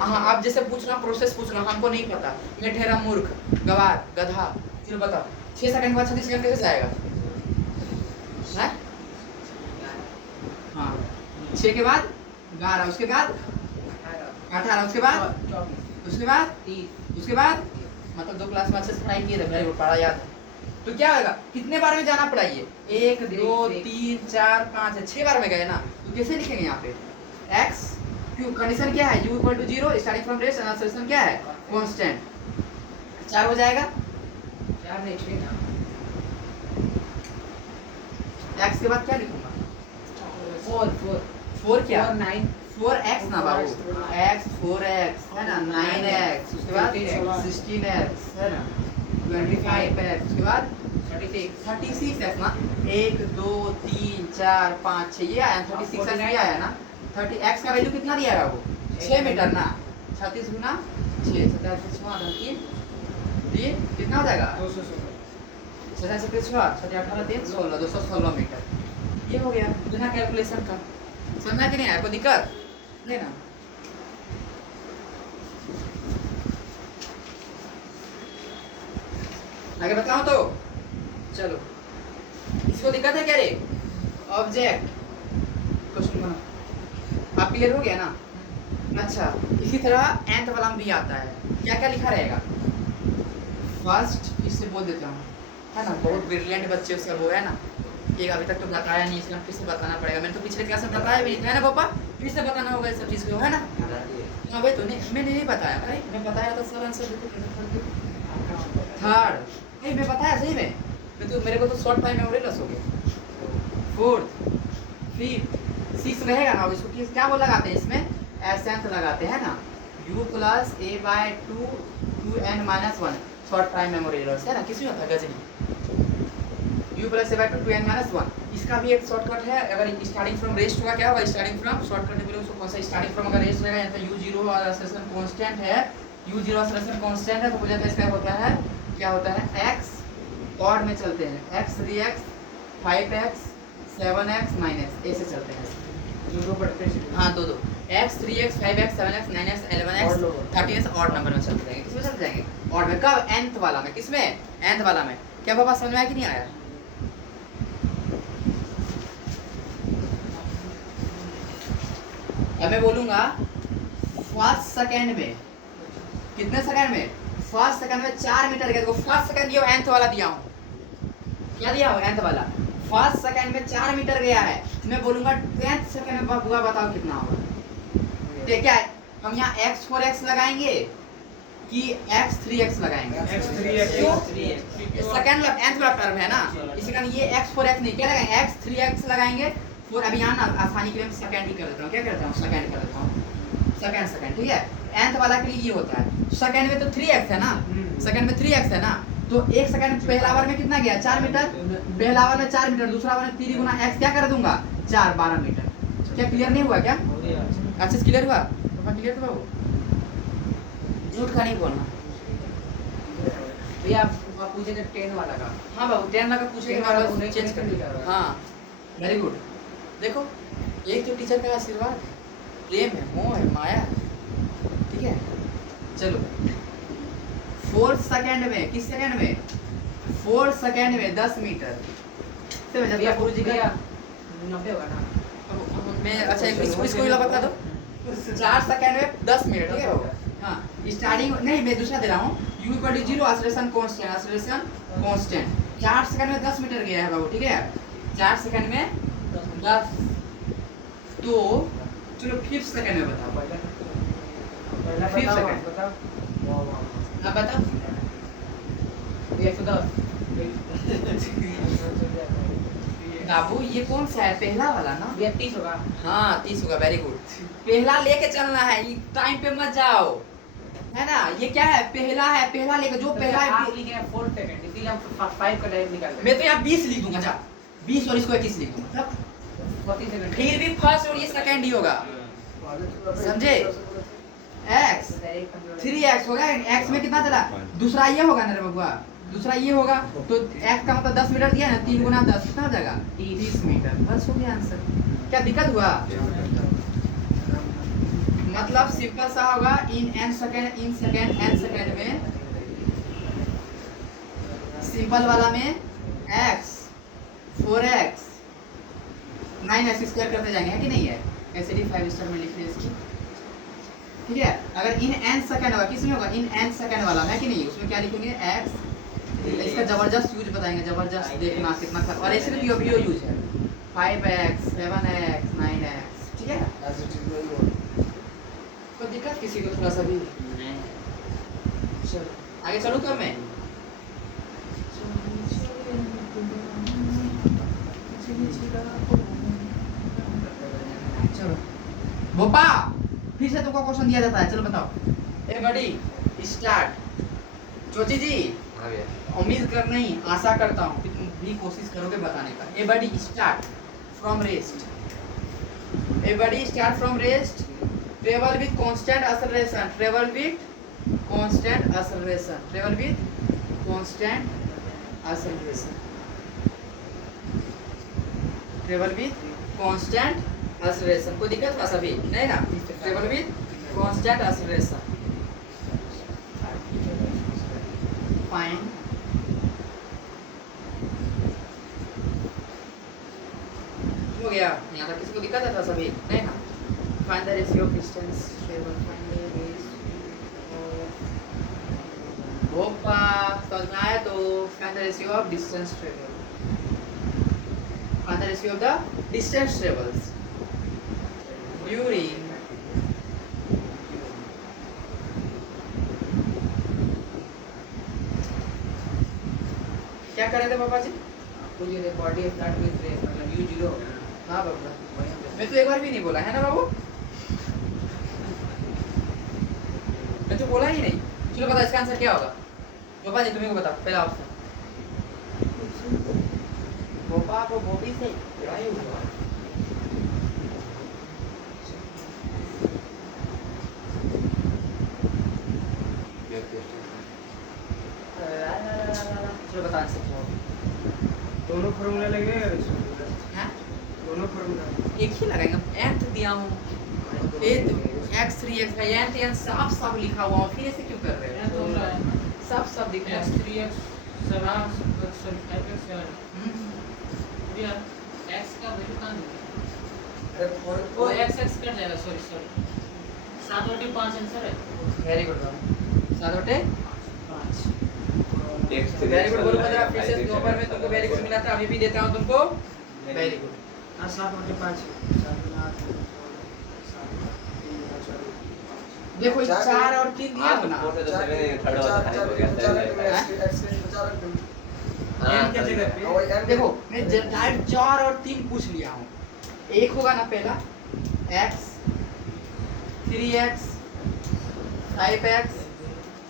हाँ, आप जैसे पूछना प्रोसेस पूछना, हमको नहीं पता, मैं ठहरा मूर्ख, गवार, गधा। चलो बताओ 6 सेकंड के बाद 36 सेकंड कैसे जाएगा? हैं? हाँ 6 के बाद 11, उसके बाद 18, उसके बाद 30, उसके बाद मतलब 2 क्लास में अच्छे से पढ़ाई किए थे, मेरे को पढ़ा याद है। तो क्या होगा, कितने बार में जाना पड़ा? ये 1 2 3 4 5 6 बार में गए ना, तो कैसे लिखेंगे यहाँ पे? x क्यों, कंडीशन क्या है? u equal to 0 starting from rest and acceleration क्या है? कांस्टेंट। 4 हो जाएगा, 4 नहीं 6 ना, x के बाद क्या लिखूंगा? 4 क्या? 9 4x ना बाबू, x 4x है ना, 9x, उसके बाद 16x है ना, 25x, उसके बाद 36x ना, 1 2 3 4 5 6 ये आया 36x ये आया ना। 30x का वैल्यू कितना दिया है वो? 6 मीटर ना, 36 गुना 6 3 कितना हो जाएगा? 216 मीटर। ये हो गया बिना कैलकुलेशन का। समझा कि नहीं आया? कोई दिक्कत नहीं ना? आगे बताओ तो चलो, इसको दिक्कत है क्या रे? ऑब्जेक्ट क्वेश्चन बना, आप क्लियर हो गया ना? अच्छा, इसी तरह nth वाला में भी आता है, क्या क्या लिखा रहेगा? फर्स्ट, इससे बोल देता हूँ है ना, बहुत ब्रिलियंट बच्चे उसका वो है ना, एक अभी तक तो बताया नहीं, इसलिए फिर से बताना पड़ेगा। मैंने तो पिछले क्लास में बताया भी नहीं है ना पापा, फिर से बताना होगा इस सब चीज़ को, है ना? हाँ भाई, तो नहीं मैंने नहीं बताया, अरे मैं बताया था सर आंसर। थर्ड नहीं मैं बताया सही में, तो मेरे को तो शॉर्ट टाइम मेमोरी लॉस हो गया। फोर्थ, फिफ्थ, सिक्स रहेगा ना, इसको क्या वो लगाते हैं इसमें? एसेंस लगाते हैं ना, u plus a/2 2n minus 1 short time memory loss है ना, किसी में होता है Ghazni. u plus a/2 2n minus 1 इसका भी एक शॉर्टकट है। अगर स्टार्टिंग फ्रॉम रेस्ट होगा क्या होगा? स्टार्टिंग फ्रॉम शॉर्टकट में उसको कौन सा स्टार्टिंग फ्रॉम अगर रेस्ट रहेगा तो u0 और एक्सेलरेशन कांस्टेंट है, u0 एक्सेलरेशन कांस्टेंट है तो हो जाता है इसका होता है क्या होता है? x ऑड में चलते हैं, x 3x 5x 7x 9x ऐसे चलते हैं, दो पढ़ते हैं। हाँ दो x 3x 5x 7x 9x 11x 13x odd number में चलते हैं। किसमें चल जाएंगे? ऑड में। कब? nth वाला में। किसमें? nth वाला में। क्या पापा समझ में आया कि नहीं आया? अब मैं बोलूंगा फर्स्ट सेकंड में, कितने सेकंड में? फर्स्ट सेकंड में 4 मीटर गया। देखो फर्स्ट सेकंड ये nth वाला दिया हूँ, क्या दिया हो? nth वाला। फर्स्ट सेकंड में 4 मीटर गया है, मैं बोलूंगा 10th सेकंड में बुआ बताओ कितना होगा? तो क्या है, हम यहाँ x 4x लगाएंगे कि x 3x लगाएंगे? सेकंड nth वाला टर्म है ना, इसी कारण ये x 4x नहीं, क्या लगाएंगे? x 3x लगाएंगे। और अभी यहाँ ना आसानी के लिए सेकंड ही कर देता हूँ, क्या करता हूँ? सेकंड कर देता हूँ, सेकंड ठीक है। nth वाला के लिए ये होता है, सेकंड में तो 3x है ना, सेकंड में 3x है ना, तो एक सेकंड पहला बार में कितना गया? 4 मीटर। पहला बार में 4 मीटर, दूसरा बार में 3 गुना x क्या कर दूंगा? 4 12 मीटर। क्या क्लियर नहीं हुआ क्या? अच्छे से क्लियर हुआ? तो क्लियर हुआ? वो झूठ का नहीं बोलना भैया। आप पूछेंगे 10 वाला का। हाँ बाबू 10 वाला का पूछेंगे, 10 वाला मैं उन्हें चेंज कर नहीं दूंगा। कर रहा। हाँ वेरी गुड। देखो एक तो टीचर का आशीर्वाद, प्रेम है, मोह है, माया है, ठीक है। चलो 4 सेकंड में, किस सेकंड में? 4 सेकंड में 10 मीटर से मैं जब गुरु जी का 90 होगा ना। मैं अच्छा इसको ही बता दो। 4 सेकंड में 10 मिनट, ठीक है बाबू। हाँ स्टार्टिंग नहीं, मैं दूसरा दे रहा हूँ, u equal to 0 acceleration constant 4 second में 10 मीटर गया है बाबू, ठीक है। 4 सेकंड में 10, तो चलो 5 सेकंड में बताओ। पहला 5 बताओ, सेकंड बताओ। अब बताओ। 110। बाबू ये कौन सा है? पहला वाला ना? भैया 30 होगा। हाँ 30 होगा, वेरी गुड। पहला लेके चलना है, टाइम पे मत जाओ, है ना। ये क्या है? पहला है, पहला लेके जो पहला है। आप लिखे हैं 4 सेकंड, इसीलिए हम 5 का डायरेक्ट निकाल मैं तो यहाँ 20 लिख दूंगा, जा 20 और इसको 21 लिख दूंगा। 40 सेकंड फिर भी फर्स्ट और ये सेकंड ही होगा समझे? x 3x होगा, x में कितना चला, दूसरा ये होगा ना रे बबुआ, दूसरा ये होगा तो x का मतलब 10 मीटर दिया ना, 3 गुना 10 कितना हो जाएगा 30 मीटर, बस हो गया आंसर। क्या दिक्कत हुआ? मतलब सिंपल सा होगा इन n सेकंड n सेकंड में, सिंपल वाला में x 4x 9x स्क्वायर करते जाएंगे, है कि नहीं है? ऐसे ही 5 स्टार में लिख रहे इसकी, ठीक है। अगर इन n सेकंड होगा, किस में होगा इन n सेकंड वाला में, है कि नहीं? उसमें क्या लिखेंगे x, इसका जबरदस्त यूज बताएंगे, जबरदस्त देखना कितना कर, और ऐसे भी अभी यूज है 5x 7x 9x, ठीक है। कोई दिक्कत किसी को थोड़ा सा भी? चलो आगे चलूं तो मैं चलो बोपा फिर से तुमको क्वेश्चन दिया जाता है, चलो बताओ। ए बड़ी स्टार्ट। चोची जी हाँ भैया। उम्मीद कर नहीं, आशा करता हूँ कि तुम भी कोशिश करोगे बताने का। ए body start from rest. A body start from rest, travel with constant acceleration, travel with constant acceleration, travel with constant acceleration, travel with constant acceleration. कोई दिक्कत हुआ सभी? नहीं ना? Travel with constant acceleration, fine हो गया। यहाँ तक किसी को दिक्कत था सभी? नहीं ना? Find the ratio of distance travel, find the ratio ओपा समझ में आया तो find the ratio of distance travel, find the ratio of the distance travels during क्या कर रहे थे पापा जी? आपको ये बॉडी स्टार्ट विथ रेस मतलब u0 हाँ बाबा, मैं तो एक बार भी नहीं बोला है ना बाबू, मैं तो बोला ही नहीं। चलो बता इसका आंसर क्या होगा? पापा जी तुम्हें को बताओ पहला ऑप्शन। पापा को बॉडी से क्या ही हुआ? चलो बता आंसर क्या होगा? दोनों फॉर्मूला लगेगा इसमें, हैं? दोनों फॉर्मूला एक ही लगाएंगे, nth दिया हूँ, ए x 3x का n साफ साफ लिखा हुआ है, फिर ऐसे क्यों कर रहे यहाँ तो हो रहा हो? है साफ साफ दिख रहा x है। 3x 7x सॉरी 5x 7 भैया x का वैल्यू कहाँ है? वो x x कट जाएगा, सॉरी सॉरी 7 बटे 5 आंसर है। वेरी गुड बाबू, 7 बटे 5। Next वेरी गुड बोलो बता, फिर से I think दोपहर में तुमको वेरी गुड मिला था, अभी भी देता हूँ तुमको वेरी गुड। हाँ 7/5 देखो 4 और 3 दिया हो ना, n के जगह पे देखो मैं डायरेक्ट 4 और 3 पूछ लिया हूँ। एक होगा ना पहला x 3x 5x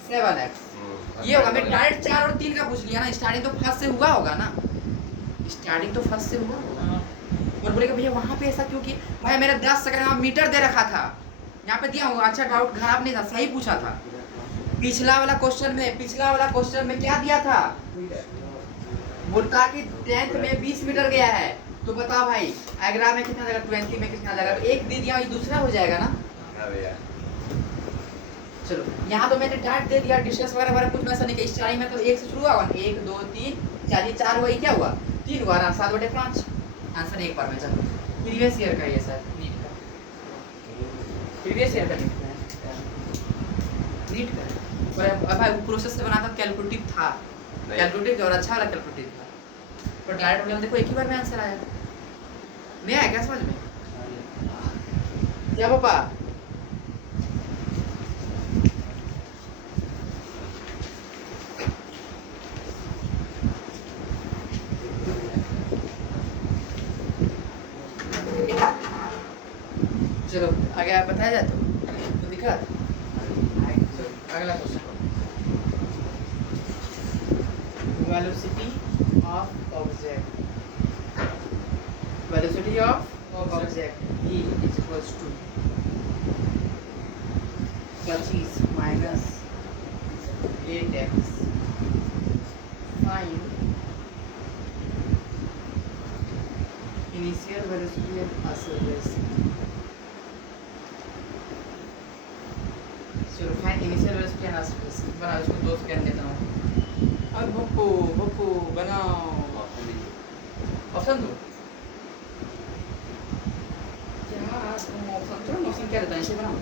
7x, ये होगा। मैं डायरेक्ट 4 और 3 का पूछ लिया ना, स्टार्टिंग तो फर्स्ट से हुआ होगा ना, स्टार्टिंग तो फर्स्ट से हुआ होगा। और बोलेगा भैया वहाँ पे ऐसा क्यों कि भाई मेरा 10 सेकंड में मीटर दे रखा था, यहाँ पे दिया होगा। अच्छा डाउट खराब नहीं था, सही पूछा था। पिछला वाला क्वेश्चन में क्या दिया था? बोलता कि 10th में 20 मीटर गया है, तो बताओ भाई एग्रा में कितना जाएगा, 20 में कितना जाएगा? तो एक दे दिया, ये दूसरा हो जाएगा ना। चलो यहाँ तो मैंने डायरेक्ट दे दिया, डिस्टेंस वगैरह वगैरह कुछ वैसा नहीं कि स्टार्टिंग में तो 1 से शुरू हुआ, 1 2 3 4, ये 4 हुआ, ये क्या हुआ 3 हुआ ना, 7/5 आंसर एक बार में। चलो प्रीवियस ईयर का ये सर नीट का, प्रीवियस ईयर का नीट का। और भाई वो प्रोसेस से बना था, कैलकुलेटिव था, कैलकुलेटिव और अच्छा वाला कैलकुलेटिव था, पर डायरेक्ट बोले देखो एक ही बार में आंसर आया। नहीं आया क्या समझ में? क्या पापा? चलो आगे आप बताया जाए तो दिखा। अगला question, velocity of object, velocity of 25 minus 8x find initial velocity and acceleration. चलो find initial velocity and acceleration बनाओ, इसको 2 सेकंड देता हूँ। अब बप्पू बनाओ ऑप्शन दो। ऑप्शन क्या रहता है, इसे बनाओ।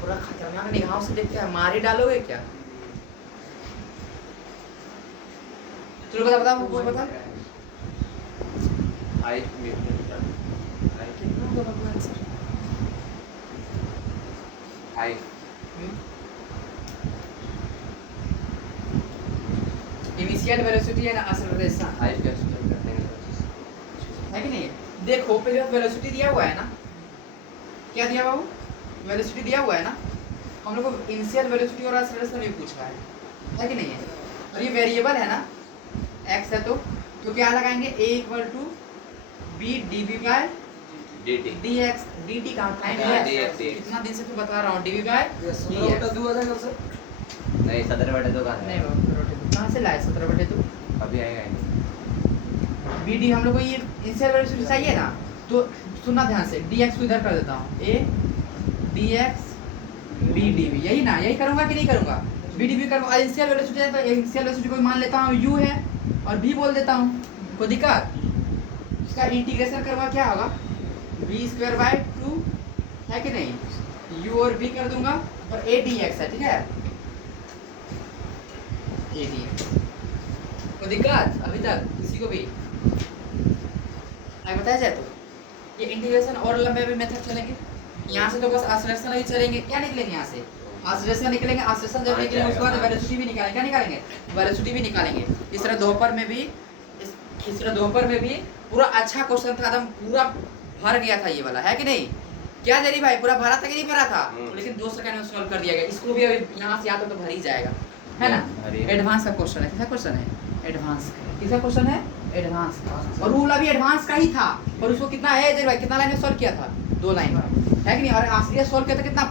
पूरा खतरनाक निगाहों से देखते हैं, मारे डालोगे क्या? चलो बता कोई बता। आई मीटर कितना होगा बाबू आंसर? आई इनिशियल वेलोसिटी एंड एक्सेलरेशन आई कैसे करते हैं? है कि नहीं? देखो पहले वेलोसिटी दिया हुआ है ना, क्या दिया बाबू? वेलोसिटी दिया हुआ है ना। हम लोग को इनिशियल वेलोसिटी और एक्सेलरेशन भी पूछा है कि नहीं है? और ये वेरिएबल है ना, x है तो क्या लगाएंगे? a = b dv by dt dx dt का टाइम है। dx। कितना दिन से तो बता रहा हूँ, dv by यस dx। 17/2 आ जाएगा सर। नहीं 17/2 का नहीं बाबू, कहाँ से लाए 17/2? अभी आएगा bd हम लोग को ये इनिशियल वेलोसिटी चाहिए ना, तो सुनना ध्यान से, dx को इधर कर देता हूँ, a dx b dv, यही ना, यही करूँगा कि नहीं करूँगा? b dv करूँगा। इनिशियल वेलोसिटी है तो इनिशियल वेलोसिटी को मान लेता हूँ u है और b बोल देता हूँ, कोई दिक्कत? इसका इंटीग्रेशन करूँगा, क्या होगा? v²/2 है कि नहीं? u और b कर दूंगा और a dx है, ठीक है? a dx कोई दिक्कत अभी तक किसी को भी? आगे बताया जाए तो ये इंटीग्रेशन और लंबे भी मेथड चलेंगे। यहाँ से तो बस एक्सेलरेशन ही चलेंगे, क्या निकलेंगे यहाँ से? एक्सेलरेशन निकलेंगे। एक्सेलरेशन जब निकलेंगे उसके बाद वेलोसिटी भी निकालेंगे, क्या निकालेंगे? वेलोसिटी भी निकालेंगे। इस तरह दोपहर में भी पूरा अच्छा क्वेश्चन था, एकदम पूरा भर गया था ये वाला, है कि नहीं? क्या जरी भाई, पूरा भरा था कि नहीं भरा था? लेकिन 2 सेकंड में सॉल्व कर दिया गया। इसको भी अभी यहाँ से आता तो भर ही जाएगा, है ना? एडवांस का क्वेश्चन है। किसका क्वेश्चन है? एडवांस का। किसका क्वेश्चन है? एडवांस का। और रूल अभी एडवांस का ही था, पर उसको कितना है जरी भाई, कितना लाइन में सॉल्व किया था? 2 लाइन, है कि नहीं? और आखिरी सॉल्व किया था कितना,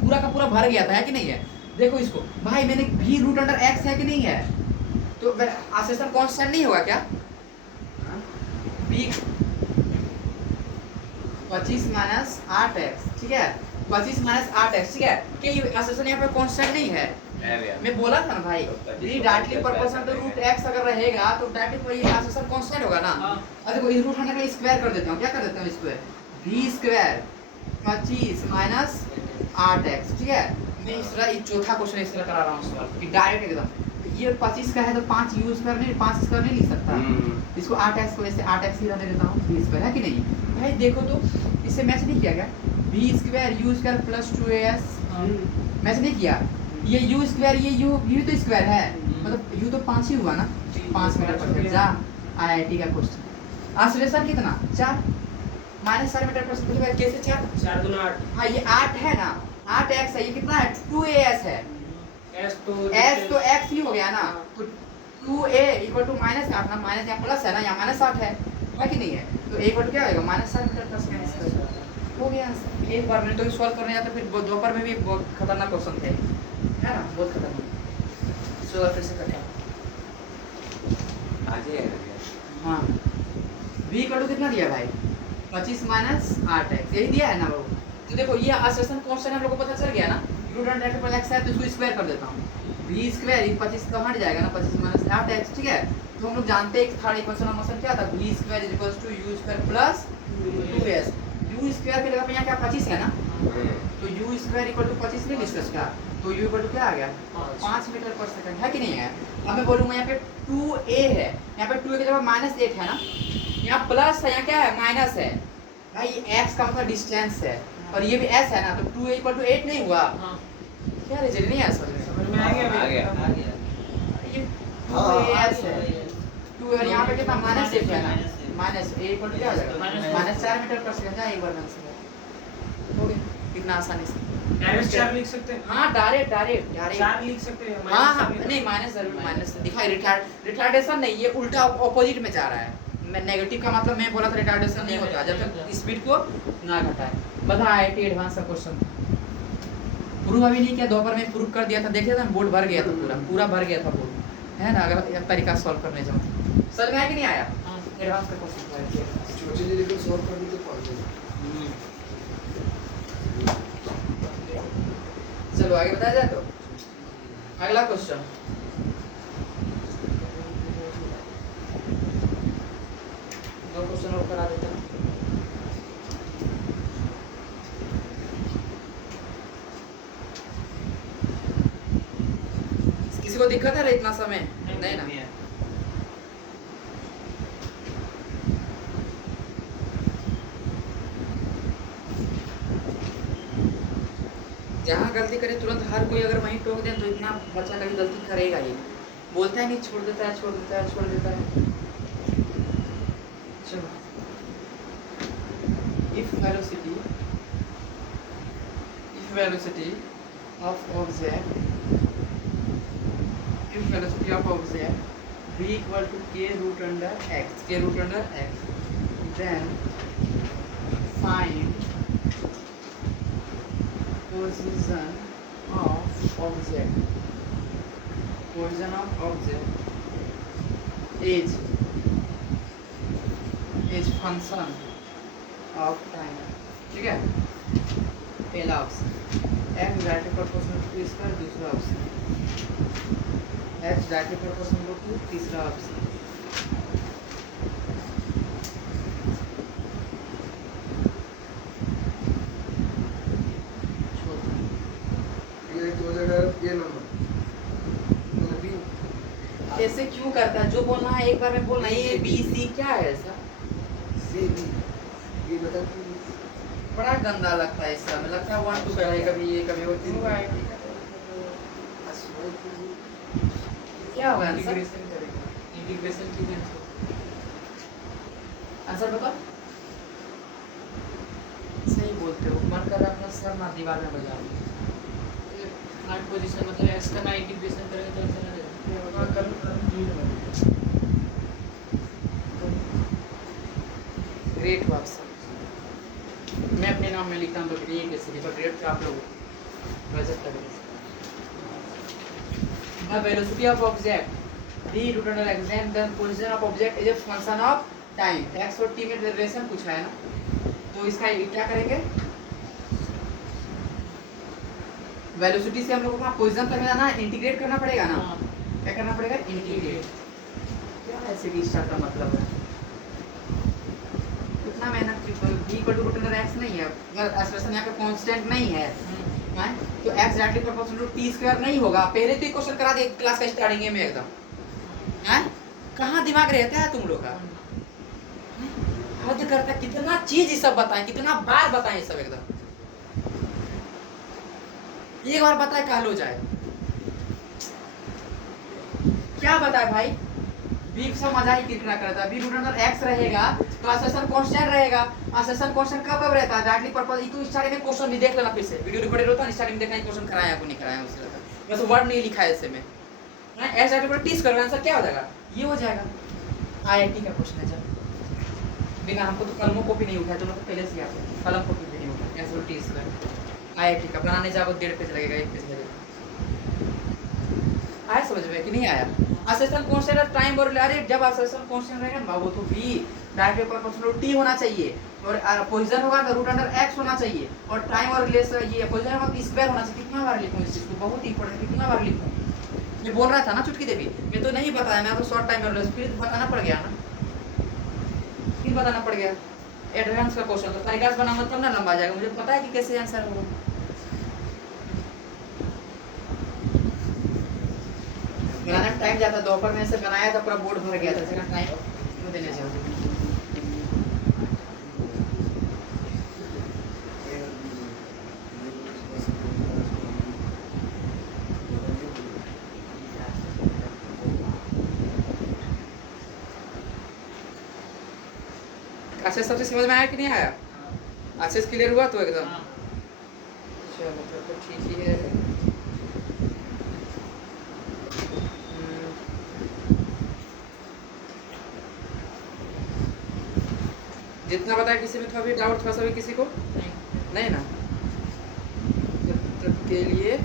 पूरा का पूरा भर गया था, है कि नहीं है? देखो इसको भाई, मैंने v√x है कि नहीं है? तो एक्सेलरेशन कांस्टेंट नहीं होगा क्या? v 25 - 8x, ठीक है? 25 - 8x, ठीक है? क्या ये एक्सेलरेशन यहाँ पे कांस्टेंट नहीं है? मैं बोला था ना भाई, v directly proportional to √x अगर रहेगा तो डायरेक्टली पर ये एक्सेलरेशन कांस्टेंट होगा ना। अब देखो इस रूट हटाने के लिए स्क्वायर कर देता हूँ, क्या कर देता हूँ? स्क्वायर v² 25 - 8x, ठीक है? मैं इस तरह ये चौथा क्वेश्चन इस तरह करा रहा हूँ सॉल्व कि डायरेक्ट एकदम। ये 25 का है तो 5 यूज कर नहीं, 5 स्क्वायर नहीं लिख सकता। इसको 8x को ऐसे 8x ही रहने देता हूँ, v² है कि नहीं? भाई देखो तो इससे मैच नहीं किया गया, v² u² + 2as मैच नहीं किया। ये u² ये u तो स्क्वायर है, मतलब u तो 5 ही हुआ ना, 5 मीटर पर सेकंड। जा IIT का क्वेश्चन। एक्सेलरेशन कितना? 4 -4 मीटर पर सेकंड। कैसे 4? 4 × 8 हाँ ये 8 है ना, 8x है। ये कितना है? 2as है। s तो x ही हो गया ना, तो 2a = -8 ना, माइनस यहाँ प्लस है ना, यहाँ -8 है कि नहीं है? तो a = क्या होगा? -7 मीटर पर सेकंड हो गया आंसर। एक बार मैंने तो सॉल्व करने जाते फिर दोपहर में भी बहुत खतरनाक क्वेश्चन थे, है ना? बहुत खतरनाक। सो फिर से करते हैं। आज ही आएगा हाँ, v = कितना दिया भाई? 25 - 8x, यही दिया है ना बाबू? तो देखो ये एक्सेलरेशन कांस्टेंट हम लोग को पता चल गया ना, √x है तो इसको स्क्वायर कर देता हूँ। v² 25 तो हट जाएगा ना, 25 - 8x, ठीक है? तो हम लोग जानते हैं थर्ड इक्वेशन का मतलब क्या था? v² = u² + 2s। u² की जगह पे यहाँ क्या 25 है ना, तो u² = 25 नहीं लिख सकता, तो u = क्या आ गया? 5 मीटर पर सेकंड, है कि नहीं है? अब मैं बोलूँगा यहाँ पे 2a है, यहाँ पे 2a की जगह -8 है ना, यहाँ प्लस है, यहाँ क्या है? माइनस है। भाई x का मतलब डिस्टेंस है और ये भी s है ना, तो 2a = 8 नहीं हुआ? क्या रिजल्ट नहीं है समझ में? समझ में आ गया आ गया। ये 2as है, 2 और यहाँ पे कितना? -8 है ना, माइनस a = क्या हो जाएगा? -4 मीटर पर सेकंड। एक बार आंसर हो गया, कितना आसानी से। डायरेक्ट 4 लिख सकते हैं। हाँ डायरेक्ट 4 लिख सकते हैं। हाँ हाँ नहीं माइनस जरूर, माइनस दिखाई रिटार्डेशन नहीं, ये उल्टा ऑपोजिट में जा रहा है। मैं नेगेटिव का मतलब मैं बोला था रिटार्डेशन नहीं होता जब तक स्पीड को ना घटाए। बता IIT एडवांस का क्वेश्चन प्रूव अभी नहीं किया, दोपहर में प्रूव कर दिया था, देखे था बोर्ड भर गया था, पूरा भर गया था बोर्ड, है ना। अगर एक तरीका सॉल्व करने जाऊँ सर में आया कि नहीं आया हाँ। एडवांस का क्वेश्चन। छोटी जी लेकिन सॉल्व कर दी तो पहुंच जाएगी। चलो आगे बताया जाए तो अगला क्वेश्चन दो क्वेश्चन और करा देते हैं। किसी को दिक्कत है रे इतना समय नहीं ना। जहाँ गलती करे तुरंत हर कोई अगर वहीं टोक दे तो इतना बच्चा कभी गलती करेगा ही, बोलता है नहीं, छोड़ देता है छोड़ देता है छोड़ देता है। चलो if velocity of object v equal to k root under x then find position of object is function of time। ठीक है, पहला option x directly proportional to square, दूसरा option x directly proportional to, तीसरा option ये एक हो जाएगा ये नंबर मतलब बी ऐसे क्यों करता है, जो बोलना है एक बार में बोलना। ए बी सी क्या है ऐसा, सी बी ये बता कि बड़ा गंदा लगता है इसका, मुझे लगता है 1 2 करेगा कभी ये कभी वो तीन क्या होगा आंसर, इंटीग्रेशन की आंसर बताओ। सही बोलते हो, मन कर रहा है अपना सर ना दीवार में बजा दूं। थर्ड पोजीशन मतलब x का ना इंटीग्रेशन करेंगे तो ऐसा लगेगा। ग्रेट वर्क सर, मैं अपने नाम में लिखता हूँ तो ग्रेट इसलिए, पर ग्रेट आप लोग गजब करेंगे। The velocity of object v root under x then the position of object is a function of time। x और t में रिलेशन पूछा है ना, तो इसका क्या करेंगे, वेलोसिटी से हम लोगों को पोजीशन तक जाना है, इंटीग्रेट करना पड़ेगा ना। हाँ। क्या करना पड़ेगा, इंटीग्रेट। क्या ऐसे की स्टार्ट का मतलब है, इतना मेहनत v equal to root under x नहीं है, अगर एक्सप्रेशन यहाँ पे कांस्टेंट नहीं है हैं, तो x directly proportional to t square नहीं होगा। पहले तो ये क्वेश्चन करा दे क्लास का स्टार्टिंग में एकदम, हैं कहाँ दिमाग रहता है तुम लोग का, हद करता है। कितना चीज ये सब बताएं, कितना बार बताएं ये सब, एकदम एक बार बताए काल हो जाए। क्या बताए भाई, v सब मजा ही कितना करता है। v रूट अंडर x रहेगा तो आसेसन कांस्टेंट रहेगा। आसेसन कांस्टेंट कब रहता है, डायरेक्टली पर्पस। ये तो स्टार्टिंग में क्वेश्चन भी देख लेना, फिर से वीडियो रिकॉर्डेड होता है, स्टार्टिंग में देखना क्वेश्चन कराया को नहीं कराया उससे रहता, बस वर्ड नहीं लिखा है इससे में ना। x डायरेक्टली पर 30 करोगे, आंसर क्या हो जाएगा, ये हो जाएगा। IIT का क्वेश्चन है जब बिना, हमको तो कलमों कॉपी नहीं उठाया, तुम लोग पहले से याद है, कलम कॉपी भी नहीं उठाया। कैसे 30 स्क्वायर IIT का बनाने जाओ 1.5 पेज लगेगा, 1 पेज लगेगा। आया समझ में कि नहीं आया। आसेसन कांस्टेंट टाइम और अरे जब आसेसन कांस्टेंट रहेगा ना वो तो v डायरेक्टली प्रोपोर्शनल t होना चाहिए, और पोजीशन होगा तो रूट अंडर x होना चाहिए, और टाइम और रिलेशन ये पोजीशन होगा तो स्क्वायर होना चाहिए। कितना बार लिखूं इस चीज को, बहुत इंपॉर्टेंट, कितना बार लिखूं। मैं बोल रहा था ना चुटकी देवी, मैं तो नहीं बताया, मैं तो शॉर्ट टाइम और रिलेशन फिर बताना पड़ गया ना, फिर बताना पड़ गया। एडवांस का क्वेश्चन तो तरीका से बनाऊंगा तब ना लंबा जाएगा, मुझे पता है कि कैसे आंसर होगा। बनाने में टाइम जाता, दोपहर में से बनाया था, पूरा बोर्ड भर गया था, सेकंड टाइम क्यों देने जाओ। अच्छा सबसे समझ में आया कि नहीं आया, अच्छे से क्लियर हुआ तो एकदम। हाँ। चलो तो ठीक ही है। जितना बताया किसी में थोड़ा भी डाउट थोड़ा सा भी किसी को नहीं नहीं ना, जब तक के लिए